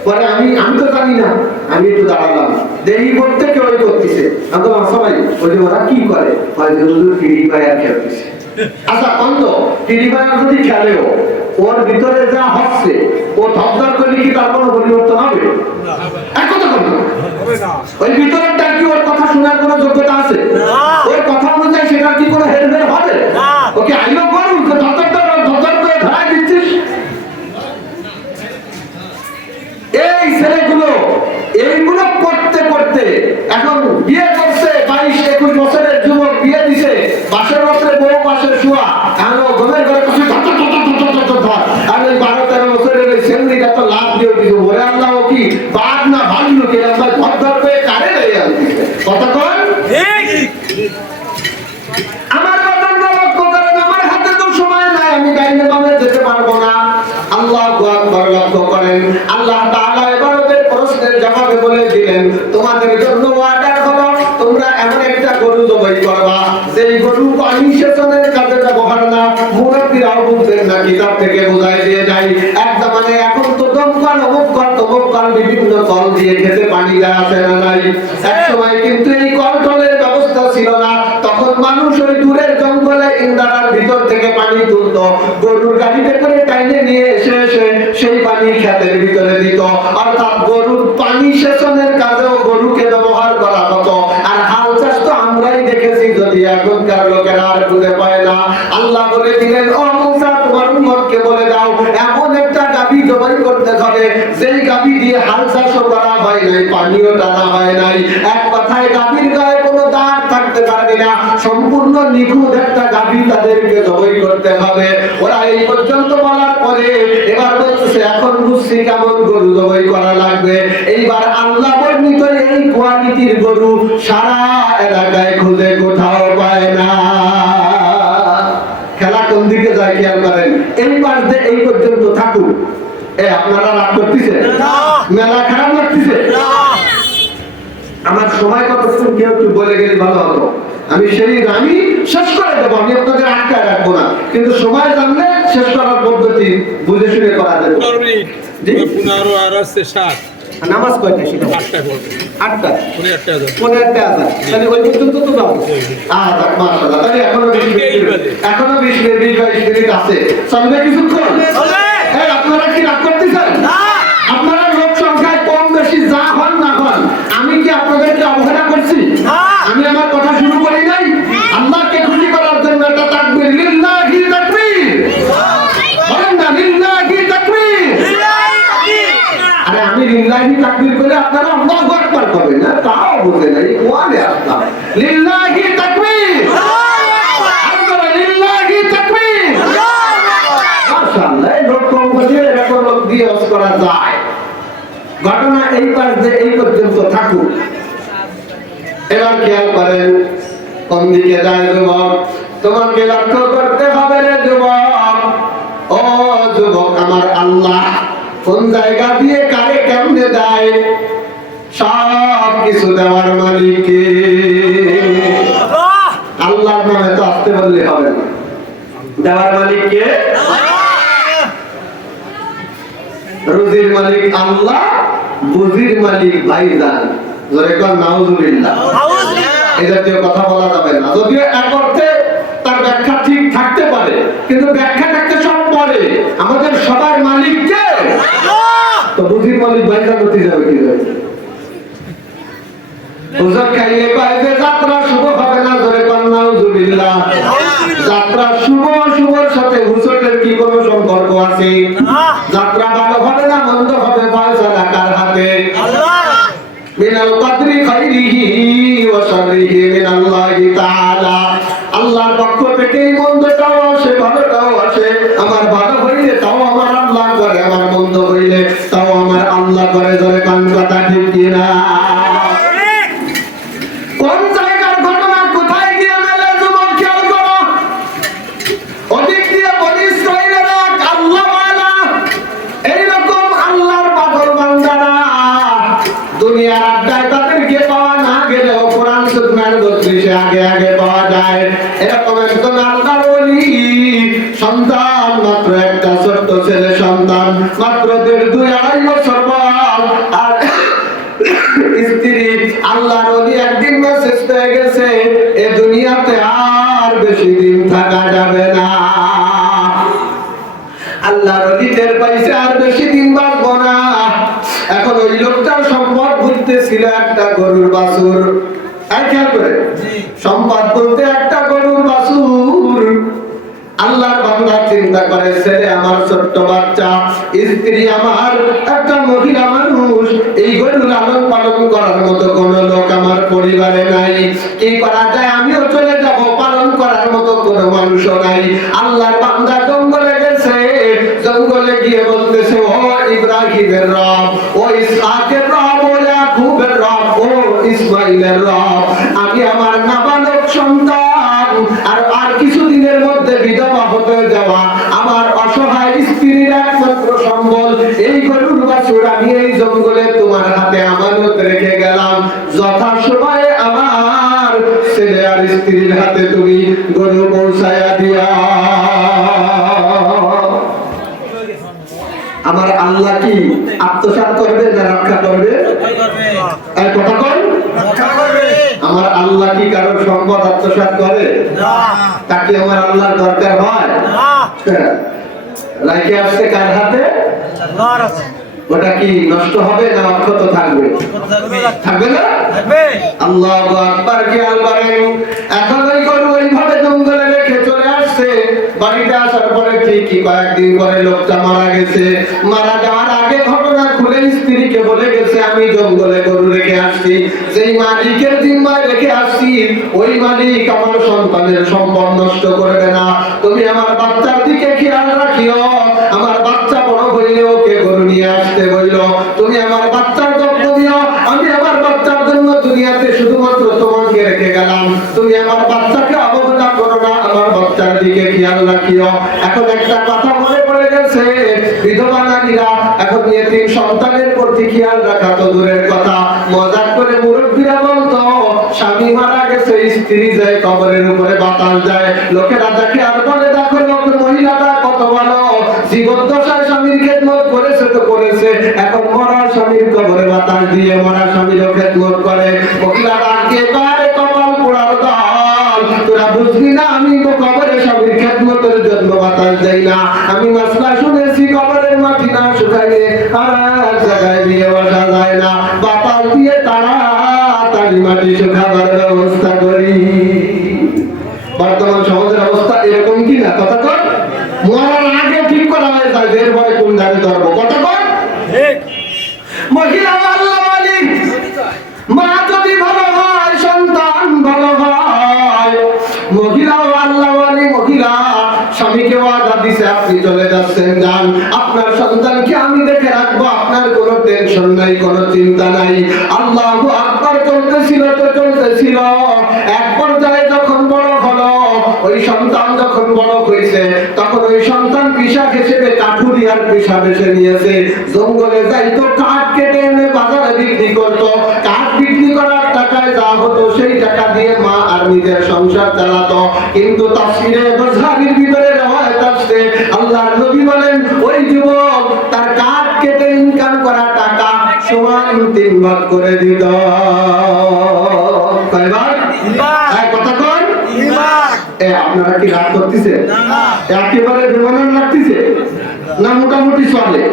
পরে আমি তো জানি না, আমি একটু দাঁড়ালাম দেখি করতে কেউ করতেছে, আমি তো সবাই ওই যে ওরা কি করে ফ্রি ফায়ার খেলতেছে। আচ্ছা অন্ত ফ্রি ফায়ার যদি খেলেও ওর ভিতরে যা হচ্ছে ও ধপধপ করলে কি তার কোনো পরিবর্তন হবে? ওই ভিতরেরটা কি ওর কথা শোনার কোনো যোগ্যতা আছে? ওর কথা অনুযায়ী সেটার কি কোনো হেরফের হবে? ওকে আইলো করুন ধপধপ করে ধরাই দিচ্ছিস। এই ছেলেগুলো এইগুলো করতে করতে এখন বিয়ে করছে 22 জুয়া আনো ঘুমের ঘরে কিছু ধর আর ওই 12-13 বছরের ওই সেমরিটা তো লাভ দিয়ে দিল ওরে আল্লাহ ও কি বাদ না ভাঙলো কি আল্লাহ ধর ধর করে কারে রেখে আনছে কতক্ষণ ঠিক আমার কথা লক্ষ্য করেন আমার হাতে তো সময় নাই আমি ডাইনে বামে যেতে পারবো না আল্লাহু আকবার লক্ষ্য করেন আল্লাহ তাআলা এবার ওদের প্রশ্নের জবাবে বলে দিলেন তোমাদের জন্য ওয়াদা হলো তোমরা এমন একটা গরু জবাই করবা যেই গরু পানি সেচনের কাজে ব্যবহার না মুরব্বিরাও বুঝবেন না কিতাব থেকে বোঝাই দিয়ে যায় এক জামানে এখন তো দমকল অমুককল বিভিন্ন কল দিয়ে খেতে পানি দেওয়া আছে না নাই এক সময় কিন্তু এই কল টলের ব্যবস্থা ছিল না তখন মানুষ ওই দূরের জঙ্গলে ইন্দারার ভিতর থেকে পানি তুলতো গরুর গাড়িতে করে টাইনে নিয়ে এসে সেই পানি ক্ষেতের ভিতরে দিত অর্থাৎ গরুর পানি সেচনের কাজেও গরুকে ব্যবহার করা হতো আর হাল চাষ তো আমরাই দেখেছি যদি এখনকার লোকেরা আর খুঁজে পায় না আল্লাহ বলে দিলেন ও মুসা তোমার উম্মতকে বলে দাও এমন একটা গাভী জবাই করতে হবে যেই গাভী দিয়ে হাল চাষও করা হয় নাই পানিও টানা হয় নাই এক কথায় গাভীর গায়ে কোনো দাগ থাকতে পারবে না সম্পূর্ণ নিখুঁত একটা গাভী তাদেরকে জবাই করতে হবে ওরা এই পর্যন্ত বলার পরে এবার বলছে এখন বুঝছি কেমন গরু জবাই করা লাগবে এইবার আল্লাহ বর্ণিত এই কোয়ালিটির গরু সারা এলাকায় খুঁজে কোথাও পায় না খেলা কোন দিকে যায় খেয়াল করেন এই পাশে এই পর্যন্ত থাকুন আপনারা রাগ করতেছে মেলা খারাপ লাগতেছে আমার সময় কতক্ষণ কেউ একটু বলে গেলে ভালো হতো আমি শেষ করে দেবো আমি আপনাদের আটকায় রাখবো না কিন্তু সময় জানলে শেষ করার পদ্ধতি বুঝে শুনে করা যাবে নামাজ কয়টা সেটা 8টা 8টা তাহলে ওই পর্যন্ত তো যাবো মাশাআল্লাহ তাহলে এখনো 20 মিনিট আছে চলবে কিছুক্ষণ আপনারা কি রাগ করতেছেন না আপনারা লোক সংখ্যায় কম বেশি যা হন না হন আমি কি আপনাদেরকে অবহেলা করছি আমি আমার কথা শুরু করি নাই আল্লাহকে খুশি করার জন্য একটা তাকবীর লিল্লাহি তাকবীর বলেন না লিল্লাহি তাকবীর আরে আমি লিল্লাহি তাকবীর করে আপনারা আল্লাহু আকবার করবেন না তাও বুঝে নাই কোয়ালে আসলাম লিল্লাহি তাকবীর আল্লাহ লিল্লাহি তাকবীর মাশাআল্লাহ লোক কম বেশি এরকম লোক দিয়ে ওয়াজ করা যায় ঘটনা এই পাশ যে এই পর্যন্ত থাকুক এবার খেয়াল করেন কোন দিকে যায় যুবক তোমাকে লক্ষ্য করতে হবে রে যুবক ও যুবক আমার আল্লাহ কোন জায়গা দিয়ে কারে কেমনে দেয় সব কিছু দেওয়ার মালিক আল্লাহর নামে তো আসতে বললে হবে না দেওয়ার মালিক কে রুজির মালিক আল্লাহ বুজির মালিক ভাইজান জোরে কোন নাউজুবিল্লাহ এই জাতীয় কথা বলা যাবে না যদিও এক অর্থে তার ব্যাখ্যা ঠিক থাকতে পারে কিন্তু ব্যাখ্যা থাকতে সব পরে আমাদের সবার মালিক কে তো বুজির মালিক ভাইজান হতে যাবে কি যাবে হুজুর খাইলে পাইবে যাত্রা শুভ হবে না জোরে কোন নাউজুবিল্লাহ যাত্রা শুভর সাথে হুজুরের কি কোনো সম্পর্ক আছে যাত্রা ভালো হবে না মন্দ হবে ফয়সালা কার হাতে আল্লাহ মিনাল কদরি খাইরিহি ওয়া শাররিহি মিনাল্লাহি তাআলা আল্লাহর পক্ষ থেকে মন্দটাও আসে ভালোটাও আসে আমার ভালো হইলে তাও আমার আল্লাহ করে আমার মন্দ হইলে তাও আমার আল্লাহ করে জোরে কোন কথা ঠিক কি না কোন জায়গার ঘটনা কোথায় গিয়ে মেলে যুবক খেয়াল করো ওদিক দিয়ে বনি ইসরাঈলেরা আল্লাহ ওয়ালা এইরকম আল্লাহর পাগল বান্দারা দুনিয়ার আড্ডায় তাদেরকে পাওয়া না গেলেও কোরআন সুন্নাহর বত্রিশে আগে পাওয়া যায় এরকম একজন আল্লাহর ওলি সন্তান মাত্র একটা ছোট্ট ছেলে সন্তান মাত্র 2-2.5 বছর বয়স আর স্ত্রী আল্লাহর ওলি একদিন মেসেজ পেয়ে গেছে এ দুনিয়াতে আর বেশি দিন থাকা যাবে না আল্লাহর ওলি টের পাইছে আর বেশি দিন বাঁচবো না এখন ওই লোকটার সম্পদ বুঝতেছিল একটা গরুর বাছুর খেয়াল করে সম্পদ বলতে একটা গরুর বাছুর আল্লাহর বান্দা চিন্তা করে ছেলে আমার ছোট্ট বাচ্চা স্ত্রী আমার একটা মহিলা মানুষ এই গরু লালন পালন করার মতো কোন লোক আমার পরিবারে নাই কি করা যায় আমিও চলে যাব পালন করার মতো কোনো মানুষও নাই। আল্লাহর বান্দা জঙ্গলে গেছে, জঙ্গলে গিয়ে বলতেছে, ও ইব্রাহিমের রব, ও ইসহাকের রব, ও ইয়াকুবের রব, ও ইসমাইলের রব, আমি আমার নাবালক সন্তান আর কিছুদিনের মধ্যে বিধবা হতে যাওয়া আমার অসহায় স্ত্রীর একমাত্র সম্বল এই গরুর বাছুর আমি এই জঙ্গলে তোমার হাতে আমানত রেখে গেলাম। যথাসময়ে আমার ছেলে আর স্ত্রীর হাতে তুমি গরু পৌঁছায়া দিয়া। আমার আল্লাহ কি আত্মসাৎ করবে না রক্ষা করবে? কথা কন, আমার আল্লাহ কি কারোর সম্পদ আত্মসাৎ করে? তাকে আমার আল্লাহর দরকার হয়? রাইখে আসছে কার হাতে? ওটা কি নষ্ট হবে না অক্ষত থাকবে? থাকবে না? আল্লাহু আকবার। খেয়াল করেন, এখন ওই গরু ওইভাবে জঙ্গলে রেখে চলে আসছে। বাড়িতে আসার পরে ঠিকই কয়েকদিন পরে লোকটা মারা গেছে। মারা যাওয়ার আগে ঘটনা খুলে স্ত্রীকে বলে গেছে, আমি জঙ্গলে গরু রেখে আসছি, যেই মালিকের জিম্মায় রেখে আসছি ওই মালিক আমার সন্তানের সম্পদ নষ্ট করবে না। তুমি আমার বাচ্চার দিকে খেয়াল রাখিও, আমার বাচ্চা বড় হইলে ওকে গরু নিয়ে আসতে বলল। তুমি আমার বাচ্চার যত্ন দিও, আমি আমার বাচ্চার জন্য দুনিয়াতে শুধুমাত্র তোমাকে রেখে গেলাম। তুমি আমার বাচ্চাকে অবহেলা করো না, আমার বাচ্চার দিকে খেয়াল রাখিও। এখন একটা কথা মনে পড়ে গেছে, বিধবা নারীরা এখন এতিম সন্তানের প্রতি খেয়াল রাখা তো দূরের কথা, মজাক করে মুরব্বীরা বলতো, স্বামী মারা গেছে, স্ত্রী যায় কবরের উপরে বাতাস যায়, লোকেরা দেখে আর বলে, দেখো লোক মহিলাটা কত ভালো, জীবদ্দশায় স্বামীর খেদমত করেছে তো করেছে, এখন মরা স্বামীর কবরে বাতাস দিয়ে মরা স্বামীরও খেদমত করে। মহিলারা একেবারে কপাল পোড়ার দল, তোরা বুঝবি না, আমি তো কবরে স্বামীর খেদমতের জন্য বাতাস দেই না। আমি মাসলা শুনেছি, কবরের মাটি না শুকাইলে আর এক জায়গায় দিয়ে বসা যায় না, বাতাস দিয়ে তাড়াতাড়ি মাটি শুকাবার ব্যবস্থা করি। বর্তমান সমাজের অবস্থা এরকম কি না? কথা কর, মরার আগে ঠিক করা হয়ে যায় যে এরপরে কোন ধারে ধরবো। কথা কর, মহিলা আল্লাহ মালিক, মা যদি ভালো হয় সন্তান ভালো হয়। মহিলাও আল্লাহ মালিক, মহিলা স্বামীকে ওয়াদা দিছে, আপনি চলে যাচ্ছেন যান, আপনার সন্তানকে আমি দেখে রাখবো, আপনার কোনো টেনশন নাই, কোনো চিন্তা নাই। আল্লাহু আকবার। চলতেছিল তো চলতেছিল, এক পর্যায়ে যখন বড় হলো, ওই সন্তান যখন বড় হয়েছে, তখন ওই সন্তান পেশা হিসেবে কাঠুরিয়ার পেশা বেছে নিয়েছে। জঙ্গলে যাইতো, কাঠ কেটে এনে বাজারে বিক্রি করতো, কাঠ বিক্রি করার টাকায় যা হতো সেই টাকা দিয়ে মা আর নিজের সংসার চালাতো। কিন্তু তাফসীরে বুখারীর ভিতরে রওয়ায়াত আছে, আল্লাহর নবী বলেন, ওই যুবক তার কাঠ কেটে ইনকাম করা টাকা সমান 3 ভাগ করে দিত। কয় ভাগ? 3 ভাগ। এই কথা কন, 3 ভাগ। আপনারা কি রাগ করতেছে? একেবারে বেমানান লাগতেছে না? মোটামুটি চলে,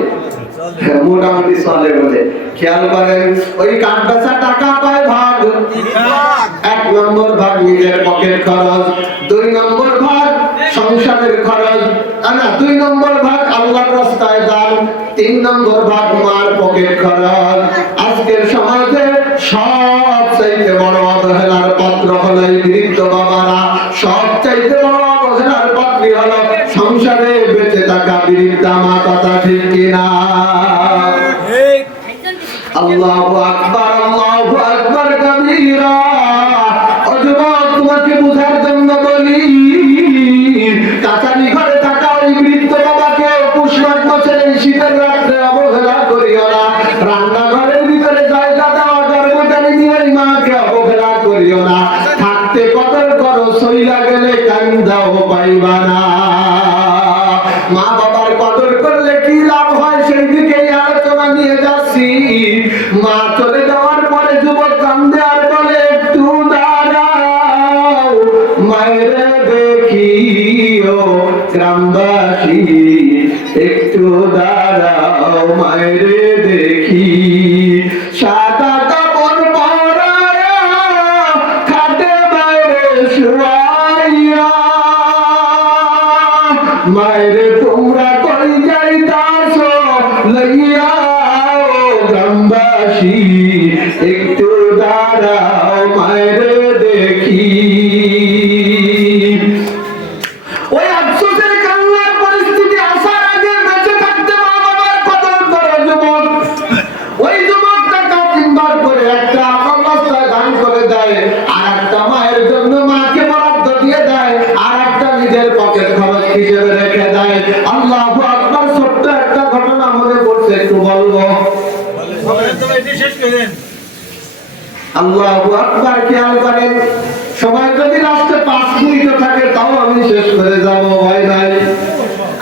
মোটামুটি চলে বলে। খেয়াল করেন, ওই কাঠ বেচা টাকা কয় ভাগ? 1 নম্বর ভাগ নিজের পকেট খরচ, 2 নম্বর ভাগ সংসারের খরচ, 2 নম্বর ভাগ আল্লাহর রাস্তায় দান, 3 নম্বর ভাগ মার পকেট খরচ। আজকের সমাজে সবচাইতে বড় অবহেলার পাত্র হলো এই বৃদ্ধ বাবারা, সবচাইতে বড় অবহেলার পাত্রী হলো সংসারে বেঁচে থাকা বৃদ্ধা মা। কথা ঠিক কিনা? আল্লাহু আকবার, আল্লাহু আকবার কাবীরা। ও যুবক, তোমাকে বোঝার জন্য বলি, কাচারি ঘরে থাকা ওই বৃদ্ধ বাবাকে পুষ মাস মাসের এই শীতের রাত্রে অবহেলা করিও না। রান্নাঘরের ভিতরে জায়গা দেওয়া গর্ভধারী নিয়ে মাকে অবহেলা করিও না। থাকতে কদর করো, সইলা গেলে কান্দাও পাইবা না। মা বাবার কদর করলে কি লাভ হয় সেই দিকেই আলোচনা নিয়ে যাচ্ছি। মা চলে যাওয়ার পরে যুবক কান্দে আর বলে, একটু দাঁড়াও মায়ের দেখিও গ্রামবাসী, একটু দাঁড়াও মায়ের দেখি, সাদা কাপড় পরায়া খাটে বাইরে শুয়াইয়া, মায়ের তোমরা কই যাইতাছো লইয়া গ্রামবাসী, একটু দাঁড়াও মায়ের দেখি। হিসেবে রেখে দেয়। আল্লাহু আকবার। ছোট্ট একটা ঘটনা মনে পড়ছে, একটু বলবো। আল্লাহু আকবার। খেয়াল করেন, সবাই যদি লাস্টে 5 মিনিট থাকে তাও আমি শেষ করে যাব, ভয় নাই।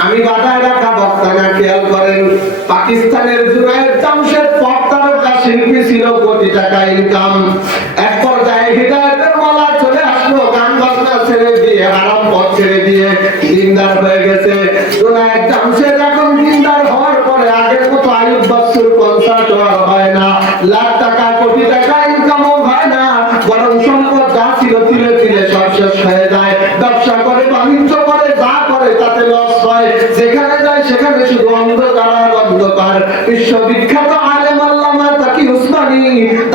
আমি বাধায় রাখা বক্তা না। খেয়াল করেন, পাকিস্তানের জুনায়েদ জামশেদ পপ তারকা শিল্পী ছিল, কোটি টাকা ইনকাম। এক পর্যায়ে হিদায়াতের মালা চলে আসলো, গান বাজনা ছেড়ে দিয়ে, হারাম পথ ছেড়ে দিয়ে দিনদার হয়ে গেছে। জুনায়েদ জামশেদ এখন দিনদার হওয়ার পরে আগের মতো আয়ুব বাচ্চুর কনসার্ট হয় না, লাখ টাকা কোটি টাকা ইনকামও হয় না, বরং সম্পদ যা ছিল তিলে তিলে সব শেষ হয়ে যায়। ব্যবসা করে, বাণিজ্য করে, যা করে তাতে লস হয়। যেখানে যায় সেখানে শুধু অন্ধকার আর অন্ধকার। বিশ্ববিখ্যাত আলেম আল্লামা তাকি উসমানী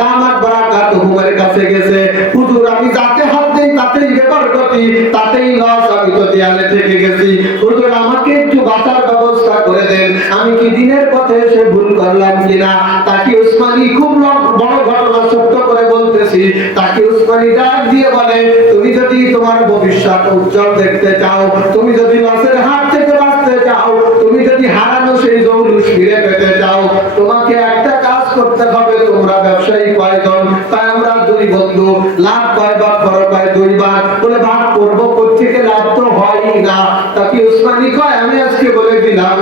দামাত বারাকাতুহুর কাছে গেছে, হুজুর আমি যাতে হাত দেই তাতেই বেবরকতি, তাতেই লস, আমি তো দেয়ালে থেকে গেছি, হুজুর আমাকে একটু বাঁচার ব্যবস্থা করে দেন, আমি কি দিনের পথে এসে ভুল করলাম কিনা। তাকি উসমানী খুব বড় ঘটনা ছোট্ট করে বলতেছি। তাকি উসমানী ডাক দিয়ে বলে, তুমি যদি তোমার ভবিষ্যৎ উজ্জ্বল দেখতে চাও, তুমি যদি লসের হাত থেকে বাঁচতে চাও, তুমি যদি হারানো সেই জৌলুস ফিরে পেতে চাও, তোমাকে একটা কাজ করতে হবে। তোমরা ব্যবসায়ী কয়জন? তাই আমরা 2 বন্ধু। লাভ কয় ভাগ? খরচ হয় 2 ভাগ। বলে ভাগ করবো কোত্থেকে? লাভ তো হয়ই না। তাকে উসমানী কয়, আমি আজকে বলে দিলাম,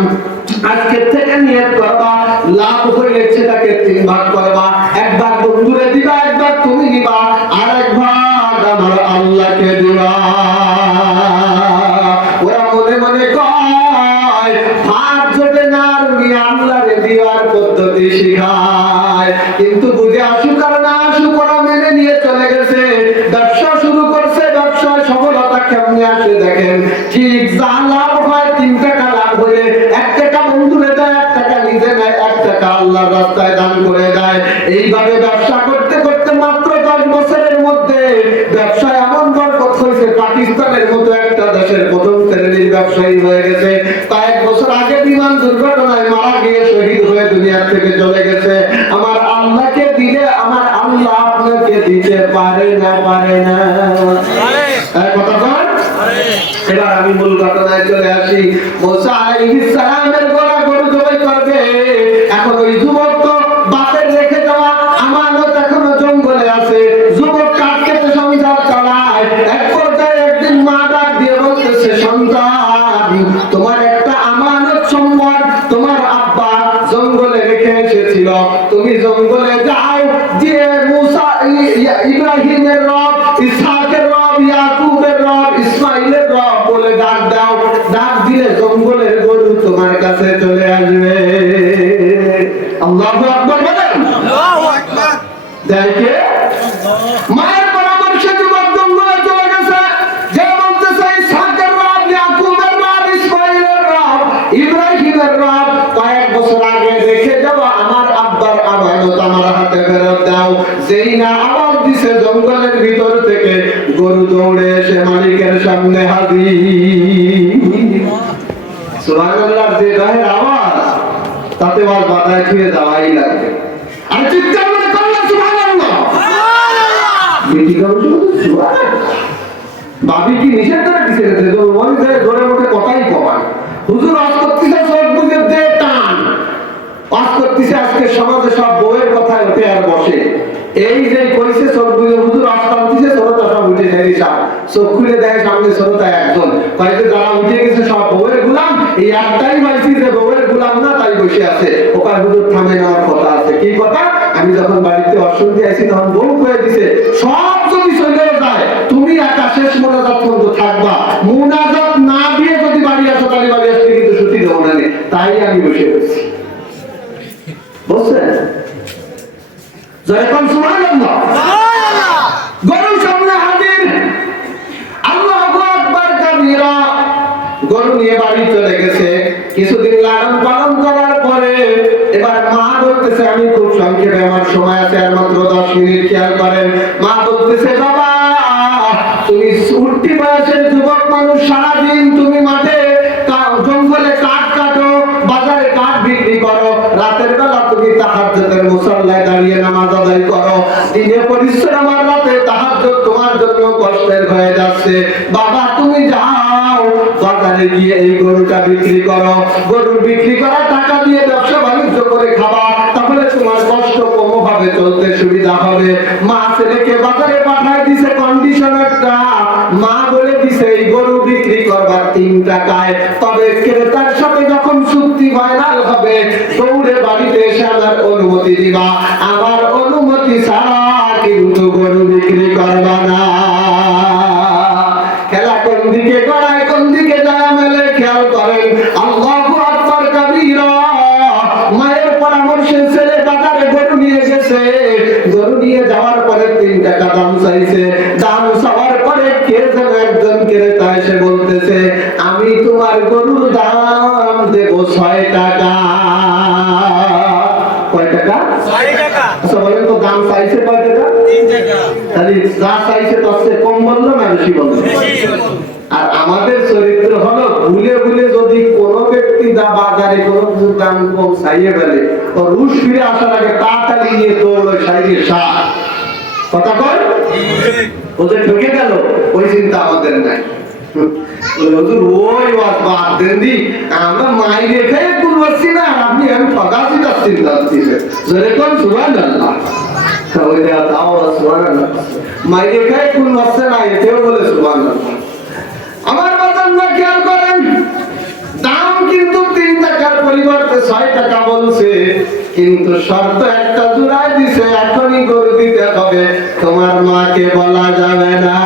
আজকে থেকে নিয়ত করবা, লাভ হইলে সেটাকে 3 ভাগ করবা। 1 ভাগ বন্ধুরে দিবা, 1 ভাগ তুমি নিবা, আর 1 ভাগ আমার আল্লাহকে দিবা। ওরা মনে মনে কয়, ভাগ জোটে না, রুমি আল্লাহরে দেওয়ার পদ্ধতি শিখায়। কিন্তু বুঝে আসুক আর না আসুক, ওরা মেনে নিয়ে চলে গেছে। ব্যবসা শুরু করছে। ব্যবসায় সফলতা কেমনে আসে দেখেন। ঠিক যা লাভ হয়, 3 টাকা লাভ হলে 1 টাকা বন্ধুরে দেয়, 1 টাকা নিজে নেয়, 1 টাকা আল্লাহর রাস্তায় দান করে দেয়। এইভাবে ব্যবসা করতে করতে মাত্র 10 বছরের মধ্যে ব্যবসায় এমন বরকত হয়েছে, পাকিস্তানের মতো একটা দেশের প্রথম শ্রেণীর ব্যবসায়ী হয়ে গেছে। কয়েক বছর আগে বিমান দুর্ঘটনায় মারা গিয়ে শহীদ হয়ে দুনিয়া থেকে চলে গেছে। আমার আল্লাহকে দিলে আমার আল্লাহ আপনাকে দিতে পারে না? পারে না? কথা বল। এবার আমি মূল ঘটনায় চলে আসি। মুসা আলাইহিস সালামের গলা গরু জবাই করবে। এখন ওই যুবক তো বাপের রেখে দেওয়া আমানত এখনো জঙ্গলে আছে। যুবক কাঠ কেটে সংসার চালায়। এক পর্যায়ে একদিন মা ডাক দিয়ে বলতেছে, সন্তান, তোমার একটা আমানত সম্পদ তোমার আব্বা জঙ্গলে রেখে এসেছিল, তুমি জঙ্গলে যাও, যে মুসা ইব্রাহিমের রব, ইসহাকের রব, ইয়াকুবের রব, ইসমাইলের রব বলে ডাক দাও। ডাক দিলে জঙ্গলের গরু তোমার কাছে চলে আসবে। আল্লাহু আকবার বলেন। আল্লাহু আকবার। দেখে মায়ের পরামর্শে যুবক জঙ্গলে চলে গেছে। যে বলতেছে ইসহাকের রব, ইয়াকুবের রব, ইসমাইলের রব, ইব্রাহিমের রব, কয়েক বছর আগে রেখে যাওয়া আমার আব্বার আমানত আমার হাতে ফেরত দাও। যেই না আওয়াজ দিছে, জঙ্গলের ভিতর থেকে গরু দৌড়ে এসে মালিকের সামনে হাজির। সুবহানাল্লাহ। যে গায়ের আওয়াজ, তাতে আর বাধায় ছুঁয়ে যাওয়াই লাগবে। আর চিৎকার করে করলাম সুবহানাল্লাহ। বেটি গরু সুবহানাল্লাহ। বাবি কি নিষেধ করে দিছে? ওই যে জোরে মুখে কথাই কমান। হুজুর আজ করতেছে সব বুঝে দে টান। আজ করতেছে আজকে সমাজে সব বউয়ের কথায় উঠে আর বসে। এই যে কইছে সব বুঝে হুজুর আজ করতেছে সরতা সব উঠে যায় সব। চোখ খুলে দেখে সামনে সরতা একজন। কইছে যারা উঠে গেছে সব বউয়ের গোলাম, এই একটাই মাইছি যে বউয়ের গোলাম না, তাই বসে আছে। ওকার হুজুর থামে নেওয়ার কথা আছে। কি কথা? আমি যখন বাড়িতে অশুদ্ধি আইছি তখন বউ কয়ে দিছে, সব যদি চলে যায় তুমি একা শেষ মোনাজাত পর্যন্ত থাকবা। মোনাজাত না দিয়ে যদি বাড়ি আসো তাহলে বাড়ি আসতে কিন্তু ছুটি দেবো না। তাই আমি বসে গেছি। বুঝছেন? যখন সুবহানাল্লাহ গরু সামনে হাজির। আল্লাহু আকবার কাবীরা। গরু নিয়ে বাড়ি চলে গেছে। কিছুদিন লালন পালন করার পরে এবার মা বলতেছে, আমি খুব সংক্ষেপে, আমার সময় আছে আর মাত্র 10 মিনিট, খেয়াল করেন। মা বলতেছে, বাবা তুমি উঠতি বয়সের যুবক মানুষ, সারাদিন তুমি মাঠে জঙ্গলে কাঠ কাটো, বাজারে কাঠ বিক্রি করো, রাতের বেলা তুমি তাহাজ্জুদের মুসাল্লায় দাঁড়িয়ে নামাজ আদায় করো। দিনে পরিশ্রম আর রাতে তাহাজ্জুদ তোমার জন্য কষ্টের হয়ে যাচ্ছে। আসছে, বাবা তুমি যাও বাজারে গিয়ে এই গরুটা বিক্রি করো, গরু বিক্রি করা টাকা দিয়ে ব্যবসা বাণিজ্য করে খাবা, তাহলে তোমার কষ্ট কম ভাবে চলতে সুবিধা হবে। মা ছেলেকে বাজারে পাঠায় দিছে কন্ডিশনারটা, মা বলে দিছে এই গরু বিক্রি করবার 3 টাকায়, তবে ক্রেতার সাথে যখন চুক্তি ফাইনাল হবে দৌড়ে বাড়িতে এসে আমার অনুমতি দিবা, আমার অনুমতি ছাড়া কিন্তু গরু বিক্রি করবা না। খেলা কোন দিকে গড়ায় কোন দিকে যায় মেলে খেয়াল করেন। আল্লাহু আকবার কাবীরা। মায়ের পরামর্শে ছেলে বাজারে গরু নিয়ে গেছে, গরু নিয়ে যাওয়ার পরে 3 টাকা দাম চাইছে, দাম চাওয়ার পরে কে যেন একজন ক্রেতা এসে বলতেছে আমি তোমার গরুর দাম দেব 6 টাকা। কয় টাকা? 6 টাকা। আচ্ছা বলেন তো দাম চাইছে কয় টাকা? 3 টাকা। তাহলে যা চাইছে তার চেয়ে কম বললো না বেশি বললো? আর আমাদের চরিত্র হলো ভুলে ভুলে যদি কোন ব্যক্তি বাজারে কোনো কিছু দাম কম চাইয়ে ফেলে তো রুশ ফিরে আসার আগে তাড়াতাড়ি নিয়ে দৌড়ে সাইডে সার কথা কয় ওদের ঢুকে গেল, ওই চিন্তা আমাদের নাই। আমরা মাইরে খেয়ে করছি না, আপনি আমি ঠকাচ্ছি তার চিন্তা যেরকম সুবহানাল্লাহ মাইরে খেয়ে কোন হচ্ছে না এতেও বলে সুবহানাল্লাহ। আমার বাজানরা খেয়াল করেন, দাম কিন্তু 3 টাকার পরিবর্তে 6 টাকা বলছে, কিন্তু শর্ত একটা জোড়ায় দিছে এখনই গরু দিতে হবে, তোমার মাকে বলা যাবে না।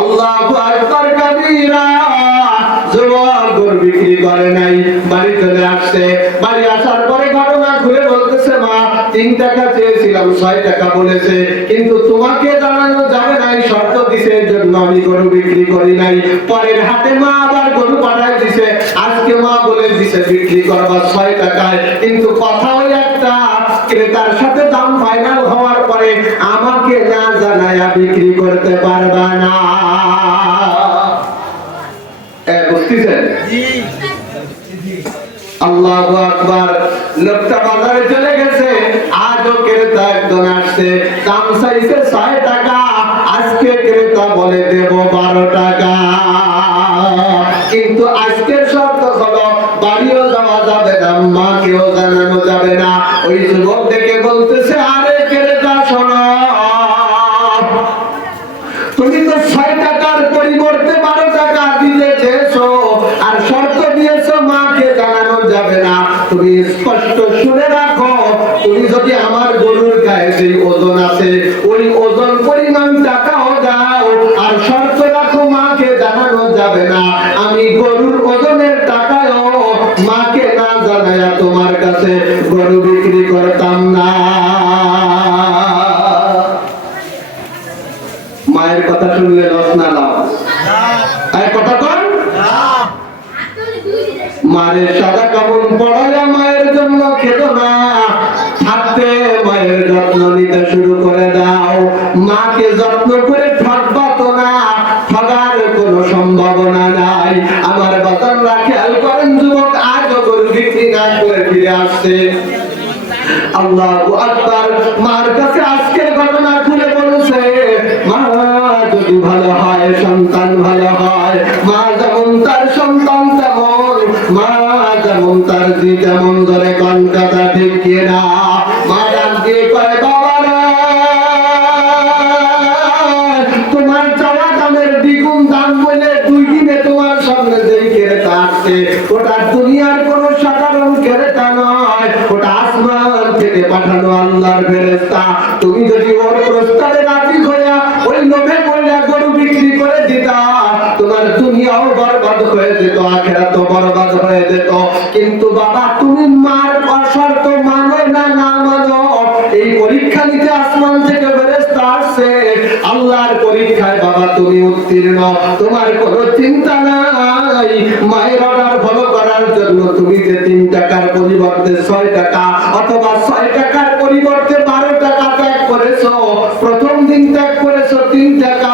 আল্লাহু আকবার কাবীরা। যুবক গরু বিক্রি করে নাই, বাড়ি চলে আসছে, বাড়ি আসার পরে ঘটনা ঘুরে বলতেছে মা 3 টাকা চেয়েছিলাম 6 টাকা বলেছে, কিন্তু তোমাকে জানানো যাবে না এই শর্ত দিছে, এর জন্য আমি গরু বিক্রি করি নাই। পরের হাতে মা আবার গরু পাঠায় দিছে, আজকে মা বলে দিছে বিক্রি করবা 6 টাকায়, কিন্তু কথা ওই একটা ক্রেতার সাথে দাম ফাইনাল হওয়ার পরে আমাকে না জানায়া বিক্রি করতে পারবা না। বুঝতেছেন? আল্লাহু আকবার। লোকটা বাজারে চলে গেছে, আজও ক্রেতা একজন আসছে, দাম চাইছে 6 টাকা, আজকে ক্রেতা বলে দেব 12 টাকা, কিন্তু আজকের শর্ত হলো বাড়িও যাওয়া যাবে না, মাকেও জানানো যাবে না। ওই যুবক দেখে বলতেছে আরে ক্রেতা শোনো, তুমি তো 6 টাকার পরিবর্তে 12 টাকা দিতে চেয়েছো আর শর্ত দিয়েছো মাকে জানানো যাবে না। তুমি স্পষ্ট শুনে রাখো, তুমি যদি আমার গরুর গায়ে যে ওজন আছে ওই ওজন পরিমাণ টাকাও দাও আর শর্ত রাখো মাকে জানানো যাবে না, আমি গরুর ওজনের টাকাও মাকে না জানায়া তোমার কাছে গরু বিক্রি করতাম না। মায়ের কথা শুনলে লস না লাভ? কথা কর মারে সাদা কাপড় পড়াইয়া মায়ের জন্য খেতো না, থাকতে মায়ের যত্ন নিতে শুরু করে দাও, মাকে যত্ন করে ঠকবা তো না, ঠগার কোনো সম্ভাবনা নাই। আমার বাজানরা খেয়াল করেন, যুবক আজও গরু বিক্রি না করে ফিরে আসছে। আল্লাহু আকবার। মার কাছে আজকের ঘটনা খুলে বলছে, মা যদি ভালো হয় সন্তান ভালো হয়, মা যেমন তার সন্তান তেমন, মা যেমন তার জি তেমন, ধরে কোন কথা ঠিক কিনা? মা ডাক দিয়ে কয় বাবা রে, তোমার চাওয়া দামের দ্বিগুণ দাম বলে 2 দিনে তোমার সামনে যেই ক্রেতা আসছে ওটা দুনিয়ার কোন সাধারণ ক্রেতা নয়, ওটা আসমান থেকে পাঠানো আল্লাহর ফেরেশতা। তুমি যদি ওর প্রস্তাবে রাজি হইয়া ওই লোভে পড়িয়া গরু বিক্রি করে দিতা, তোমার দুনিয়াও বরবাদ হয়ে যেত, আখিরাতও বরবাদ হয়ে যেত। কিন্তু বাবা তুমি মার শর্ত মানো না না মানো, এই পরীক্ষা নিতে আসমান থেকে ফেরেশতা আসছে, আল্লাহর পরীক্ষায় বাবা তুমি উত্তীর্ণ, তোমার কোনো চিন্তা নাই। মায়ের অর্ডার ফলো করার জন্য তুমি যে 3 টাকার পরিবর্তে 6 টাকা অথবা 6 টাকার পরিবর্তে 12 টাকা ত্যাগ করেছো, প্রথম দিন ত্যাগ করেছো 3 টাকা,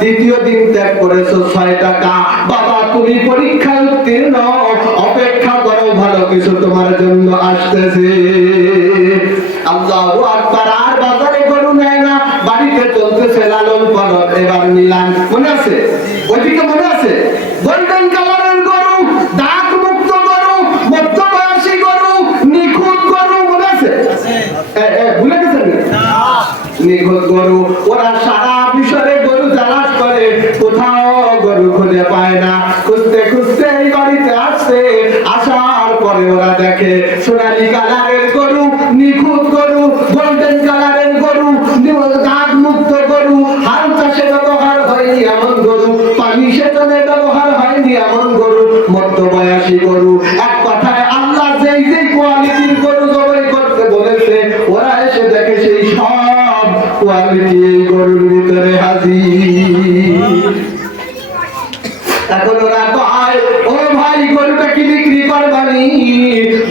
দ্বিতীয় দিন ত্যাগ করেছো 6 টাকা, বাবা তুমি পরীক্ষায় উত্তীর্ণ, অপেক্ষা করো ভালো কিছু তোমার জন্য আসতেছে। আল্লাহু আকবার। আর বাজারে গরু নেয় না, বাড়িতে চলতেছে লালন পালন। এবার নিলাম, মনে আছে? ওইদিকে মনে আছে? গোল্ডেন কালারের গরু, দাগ মুক্ত গরু, মধ্যবয়সী গরু, নিখুঁত গরু, মনে আছে? ভুলে গেছেন? নিখুঁত গরু। ওরা সারা মিশরে গরু তালাশ করে, কোথাও গরু খুঁজে পায় না। খুঁজতে খুঁজতে এই বাড়িতে আসছে, আসার পরে ওরা দেখে সোনালী কালারের গরু, নিখুঁত গরু, গোল্ডেন কালারের গরু, দাগ মুক্ত গরু, হাল চাষে ব্যবহার হয়নি এমন গরু, পানি সেচনে ব্যবহার হয়নি এমন গরু, মধ্যবয়সী গরু। এক কথায় আল্লাহ যেই যেই কোয়ালিটির গরু জবাই করতে বলেছে, ওরা এসে দেখে সেই সব কোয়ালিটি এই গরুর ভিতরে হাজির। এখন ওরা কয়, ও ভাই গরুটা কি বিক্রি করবানি?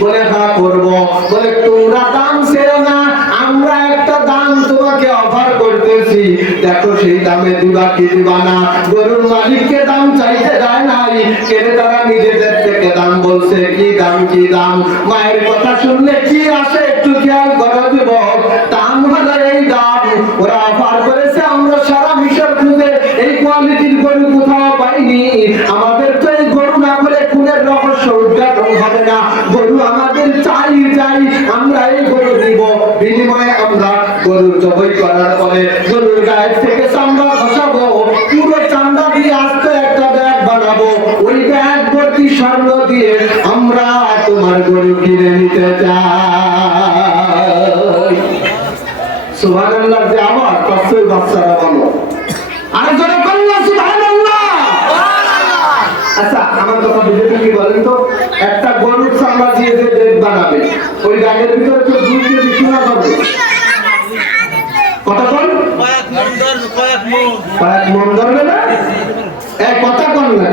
বলে হ্যাঁ করবো। বলে তোমরা দাম ছেড়ো না, আমরা একটা দাম তোমাকে অফার করতেছি, দেখো সেই দামে দিবা কি দিবা না। গরুর মালিককে দাম চাইতে যায় নাই, ক্রেতারা নিজেদের থেকে দাম বলছে। কি দাম? কি দাম? মায়ের কথা শুনলে কি আসে একটু খেয়াল করো যুবক। দাম হলো এই দাম। ওরা অফার করেছে, আমরা সারা মিশর খুঁজে এই কোয়ালিটির গরু কোথাও পাইনি। আমাদের তো এই গরু না বলে খুনের রহস্য উদ্ঘাটন হবে না। গরু আমাদের চাই চাই, আমরা এই গরু নিব। বিনিময়ে আমরা গরুর জবাই করার পরে গরুর গায়ের থেকে চামড়া খসাবো, পুরো চামড়া দিয়ে আস্তে একটা ব্যাগ বানাবো। ওই ব্যাগ ভর্তি স্বর্ণ দিয়ে আমরা তোমার গরু কিনে নিতে চাই। সুবহানাল্লাহ। যে আবার কষ্টের বাচ্চারা বলো, আরে জোরে বললো সুবহানাল্লাহ। আচ্ছা আমার কথা বুঝে কি বলেন তো, একটা গরুর চামড়া দিয়ে যে ব্যাগ বানাবে, ওই ব্যাগের ভিতরে তো 2 কেজি সোনা ধরবে। কত কোন? কয়েক মন ধরবে না? কথা কোন না?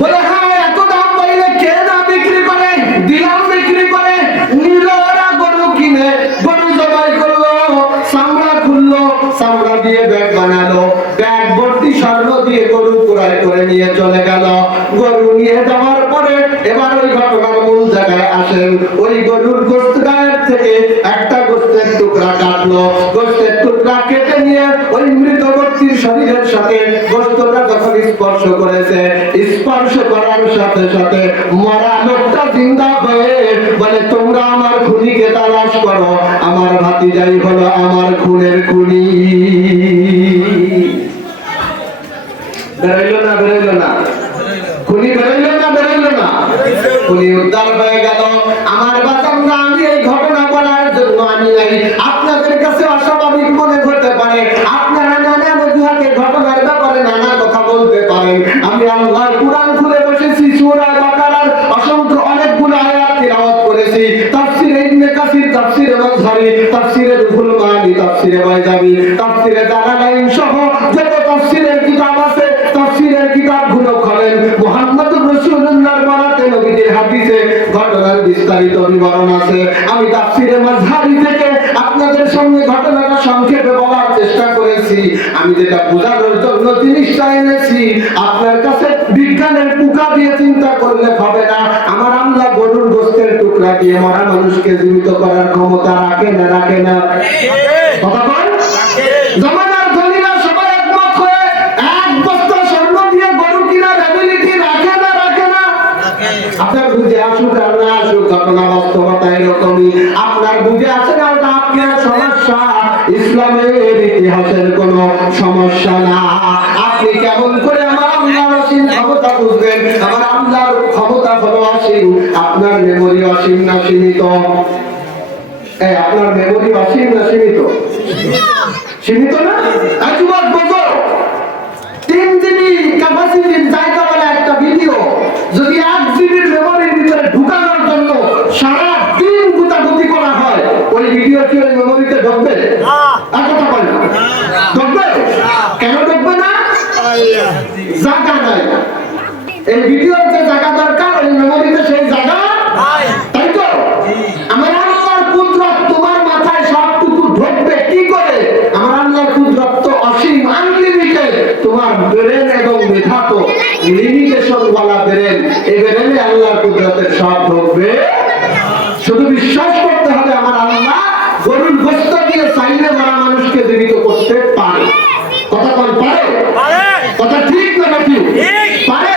বলে হ্যাঁ এত দাম পাইলে কে না বিক্রি করে? দিলাম বিক্রি করে। নিল ওরা গরু কিনে, গরু জবাই করলো, চামড়া খুললো, চামড়া দিয়ে ব্যাগ বানালো, ব্যাগ ভর্তি স্বর্ণ দিয়ে গরু ক্রয় করে নিয়ে চলে গেল। গরু নিয়ে যাওয়ার পরে এবার ওই ঘটনার মূল জায়গায় আসেন। ওই গরুর গোশত গায়ের থেকে একটা গোশতের টুকরা কাটলো, গোশতের টুকরা কেটে নিয়ে ওই মৃত ব্যক্তির শরীরের সাথে গোশতটা যখন স্পর্শ করেছে, স্পর্শ করার সাথে সাথে মরা লোকটা জিন্দা হয়ে বলে, তোমরা আমার খুনিকে তালাশ করো, আমার ভাতিজাই হলো আমার খুনের খুনি। বেরোইলো না? বেরোইলো না? খুনি বেরোইলো না? বেরোইলো না? খুনি উদ্ধার হয়ে গেল। আমার বাচ্চারা, আমি এই ঘটনা বলার জন্য আমি নাই। আপনাদের কাছে অস্বাভাবিক মনে হতে পারে, আপনারা নানা অজুহাতে ঘটনার ব্যাপারে নানা কথা বলতে পারেন। আমি আল্লাহর কুরআন খুলে বসেছি, সূরা বাকারার অসংখ্য অনেকগুলো আয়াত তিলাওয়াত করেছি। তাফসীরে ইবনে কাসির, তাফসীরে মাযহারি, তাফসীরে রুহুল মাআনি, তাফসীরে বাইজাবি, তাফসীরে জালালাইন সহ যত তাফসীরের কিতাব আছে, তাফসীরের কিতাবগুলো খোলেন। মুহাম্মদুর রাসূলুল্লাহর বারাতে নবীর হাদিসে ঘটনার বিস্তারিত বিবরণ আছে। আমি তাফসীরে মাযহারি থেকে আপনাদের সামনে ঘটনাটা সংক্ষেপে বলার চেষ্টা করেছি। আমি যেটা বোঝানোর জন্য জিনিসটা এনেছি, আপনার কাছে বিজ্ঞানের পুকা দিয়ে চিন্তা করলে হবে না। আমার আল্লাহ গরুর গোশতের টুকরা দিয়ে মরা মানুষকে জীবিত করার ক্ষমতা রাখে না? রাখে না? কথা বল। জামানার ধনীরা সবাই একমত হয়ে এক বস্তা স্বর্ণ দিয়ে গরু কিনার অ্যাবিলিটি রাখে না? রাখে না? আপনার বুঝে আসুক আর না আসুক, ঘটনা বাস্তবতা এরকমই। আপনার বুঝে আসে না, ওটা আপনার সমস্যা, ইসলামের ইতিহাসের কোন সমস্যা না। আপনি কেমন করে আমার আল্লাহর অসীম ক্ষমতা বুঝবেন? আমার আল্লাহর ক্ষমতা হলো অসীম, আপনার মেমোরি অসীম না সীমিত? আপনার মেমোরি অসীম না সীমিত? সীমিত না? যুবক বোঝো, 3 জিবি ক্যাপাসিটির জায়গা বলে একটা ভিডিও যদি 1 জিবির মেমোরির ভিতরে ঢুকানোর জন্য সারা দিন গুতাগুতি করা হয়, ওই ভিডিও কি ওই মেমোরিতে ঢুকবে? কথা বলে না, ঢুকবে? কেন ঢুকবে না? জায়গা নাই। এই ভিডিওর যে জায়গা দরকার, ওই মেমোরিতে সেই জায়গা নাই। তাই তো আমার আল্লাহর কুদরত তোমার মাথায় সবটুকু ঢুকবে কি করে? আমার আল্লাহর কুদরত তো অসীম, আনলিমিটেড। তোমার ব্রেন এবং মেধা তো লিমিটেশন ওয়ালা ব্রেন। এই ব্রেনে আল্লাহর কুদরতের সব ঢুকবে। শুধু বিশ্বাস করতে হবে আমার আল্লাহ গরুর গোশত দিয়ে চাইলে মারা মানুষকে জীবিত করতে পারে। পারে। কথা বল পারে? কথা ঠিক না নাকি? পারে।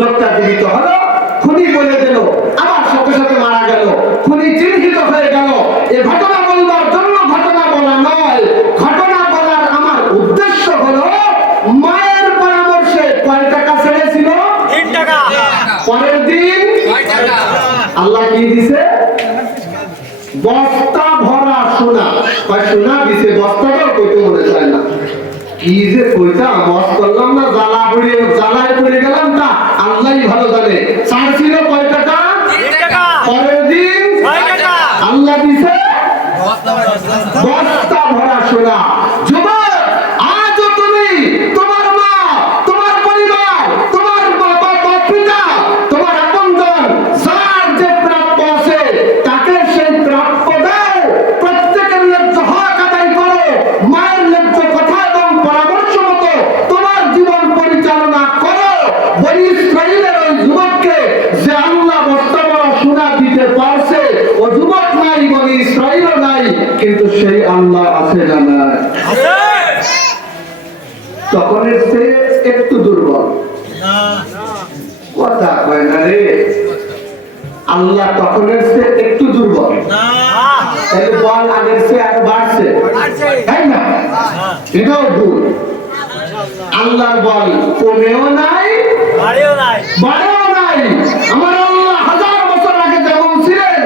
লোকটা জীবিত হলো, খুনি বলে দিল, আবার সাথে সাথে মারা গেল, খুনি চিহ্নিত হয়ে গেল। এই ঘটনা বলবার জন্য ঘটনা বলা নয়, ঘটনা বলার আমার উদ্দেশ্য হলো মায়ের পরামর্শে কয় টাকা ছেড়েছিল? 3 টাকা। পরের দিন আল্লাহ কি দিছে? বস্তা ভরা সোনা। সোনা দিছে, বস্তাটাও কইতে মনে চায় না। কি যে কইতা মত করলাম না, জ্বালায় পড়ে গেলাম, তা আল্লাহই ভালো জানে। চার ছিল কয় টাকা? 3 টাকা। পরের দিন 6 টাকা। আল্লাহ দিছে বস্তা ভরা সোনা। যুবক, আজও তুমি তোমার মা, তোমার পরিবার, তোমার বাবা পিতা, তোমার আপনজন, যার যে প্রাপ্য আছে তাকে সেই প্রাপ্য দাও। প্রত্যেকের ন্যায্য হক আদায় করো। মায়ের ন্যায্য কথা এবং পরামর্শ মতো তোমার জীবন পরিচালনা করো। বনি ইসরাইলের ওই যুবককে যে আল্লাহ বস্তা ভরা সোনা দিতে পারছে, ও যুবক নাই, বনি ইসরাইলও নাই, কিন্তু সেই আল্লাহ আছে না নাই? তখন সে একটু দুর্বল। কথা কয় না রে, আল্লাহ তখন সে একটু দুর্বল। তাহলে বল আগের সে আর বাড়ছে, তাই না? এটাও ভুল। আল্লাহর বল কমেও নাই, বাড়েও নাই। আমার আল্লাহ হাজার বছর আগে যেমন ছিলেন,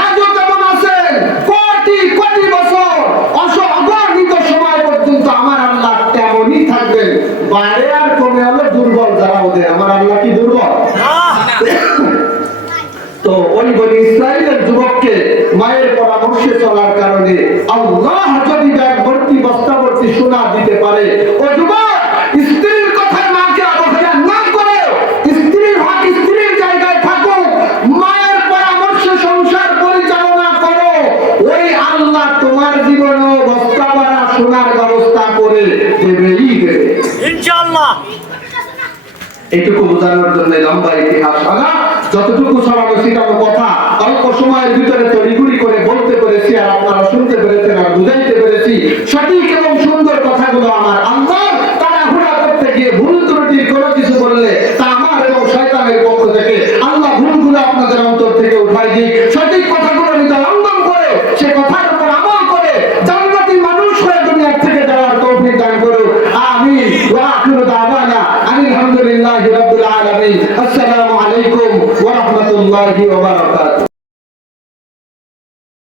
আজও তেমন আছেন। কোটি কোটি বছর, অগণিত সময় পর্যন্ত আমার আল্লাহ তেমনই থাকবেন। বাড়ে আর কমে হলো দুর্বল যারা ওদের। আমার আল্লাহ কি দুর্বল? তো ওই বনি ইসরাইলের যুবককে মায়ের পরামর্শে চলার কারণে আল্লাহ যদি ব্যাগ ভর্তি বস্তা ভর্তি সোনা দিতে পারে, ও যুবক স্ত্রীর কথায় মাকে অবহেলা না করে স্ত্রীর হক স্ত্রীর জায়গায় থাকো, মায়ের পরামর্শে সংসার পরিচালনা করো। ওই আল্লাহ তোমার জীবনেও বস্তা ভরা সোনার ব্যবস্থা করে দেবেই দেবে ইনশাআল্লাহ। এইটুকু বোঝানোর জন্য লম্বা ইতিহাস আনা, যতটুকু সমাবেশিক কথা অল্প সময়ের ভিতরে তড়িঘড়ি করে বলতে পেরেছি, আর আপনারা শুনতে পেরেছেন আর বুঝাইতে পেরেছি। সঠিক এবং সুন্দর কথাগুলো আমার আল্লাহ তাড়াহুড়া করতে গিয়ে ভুল ত্রুটি কোনো কিছু বললে তা আমার এবং শয়তানের পক্ষ থেকে। আল্লাহ ভুলগুলো আপনাদের অন্তর থেকে উঠাই দিই, সঠিক কথাগুলো হৃদয় অঙ্গম করে সে কথার উপর আমল করে জান্নাতি মানুষ হয়ে দুনিয়া থেকে যাওয়ার তৌফিক দান করুন। আমিন ওয়া আখিরু দাওয়ানা আলহামদুলিল্লাহি রাব্বিল আলামিন। আসসালামু আলাইকুম ওয়া রাহমাতুল্লাহি ওয়া বারাকাতুহু।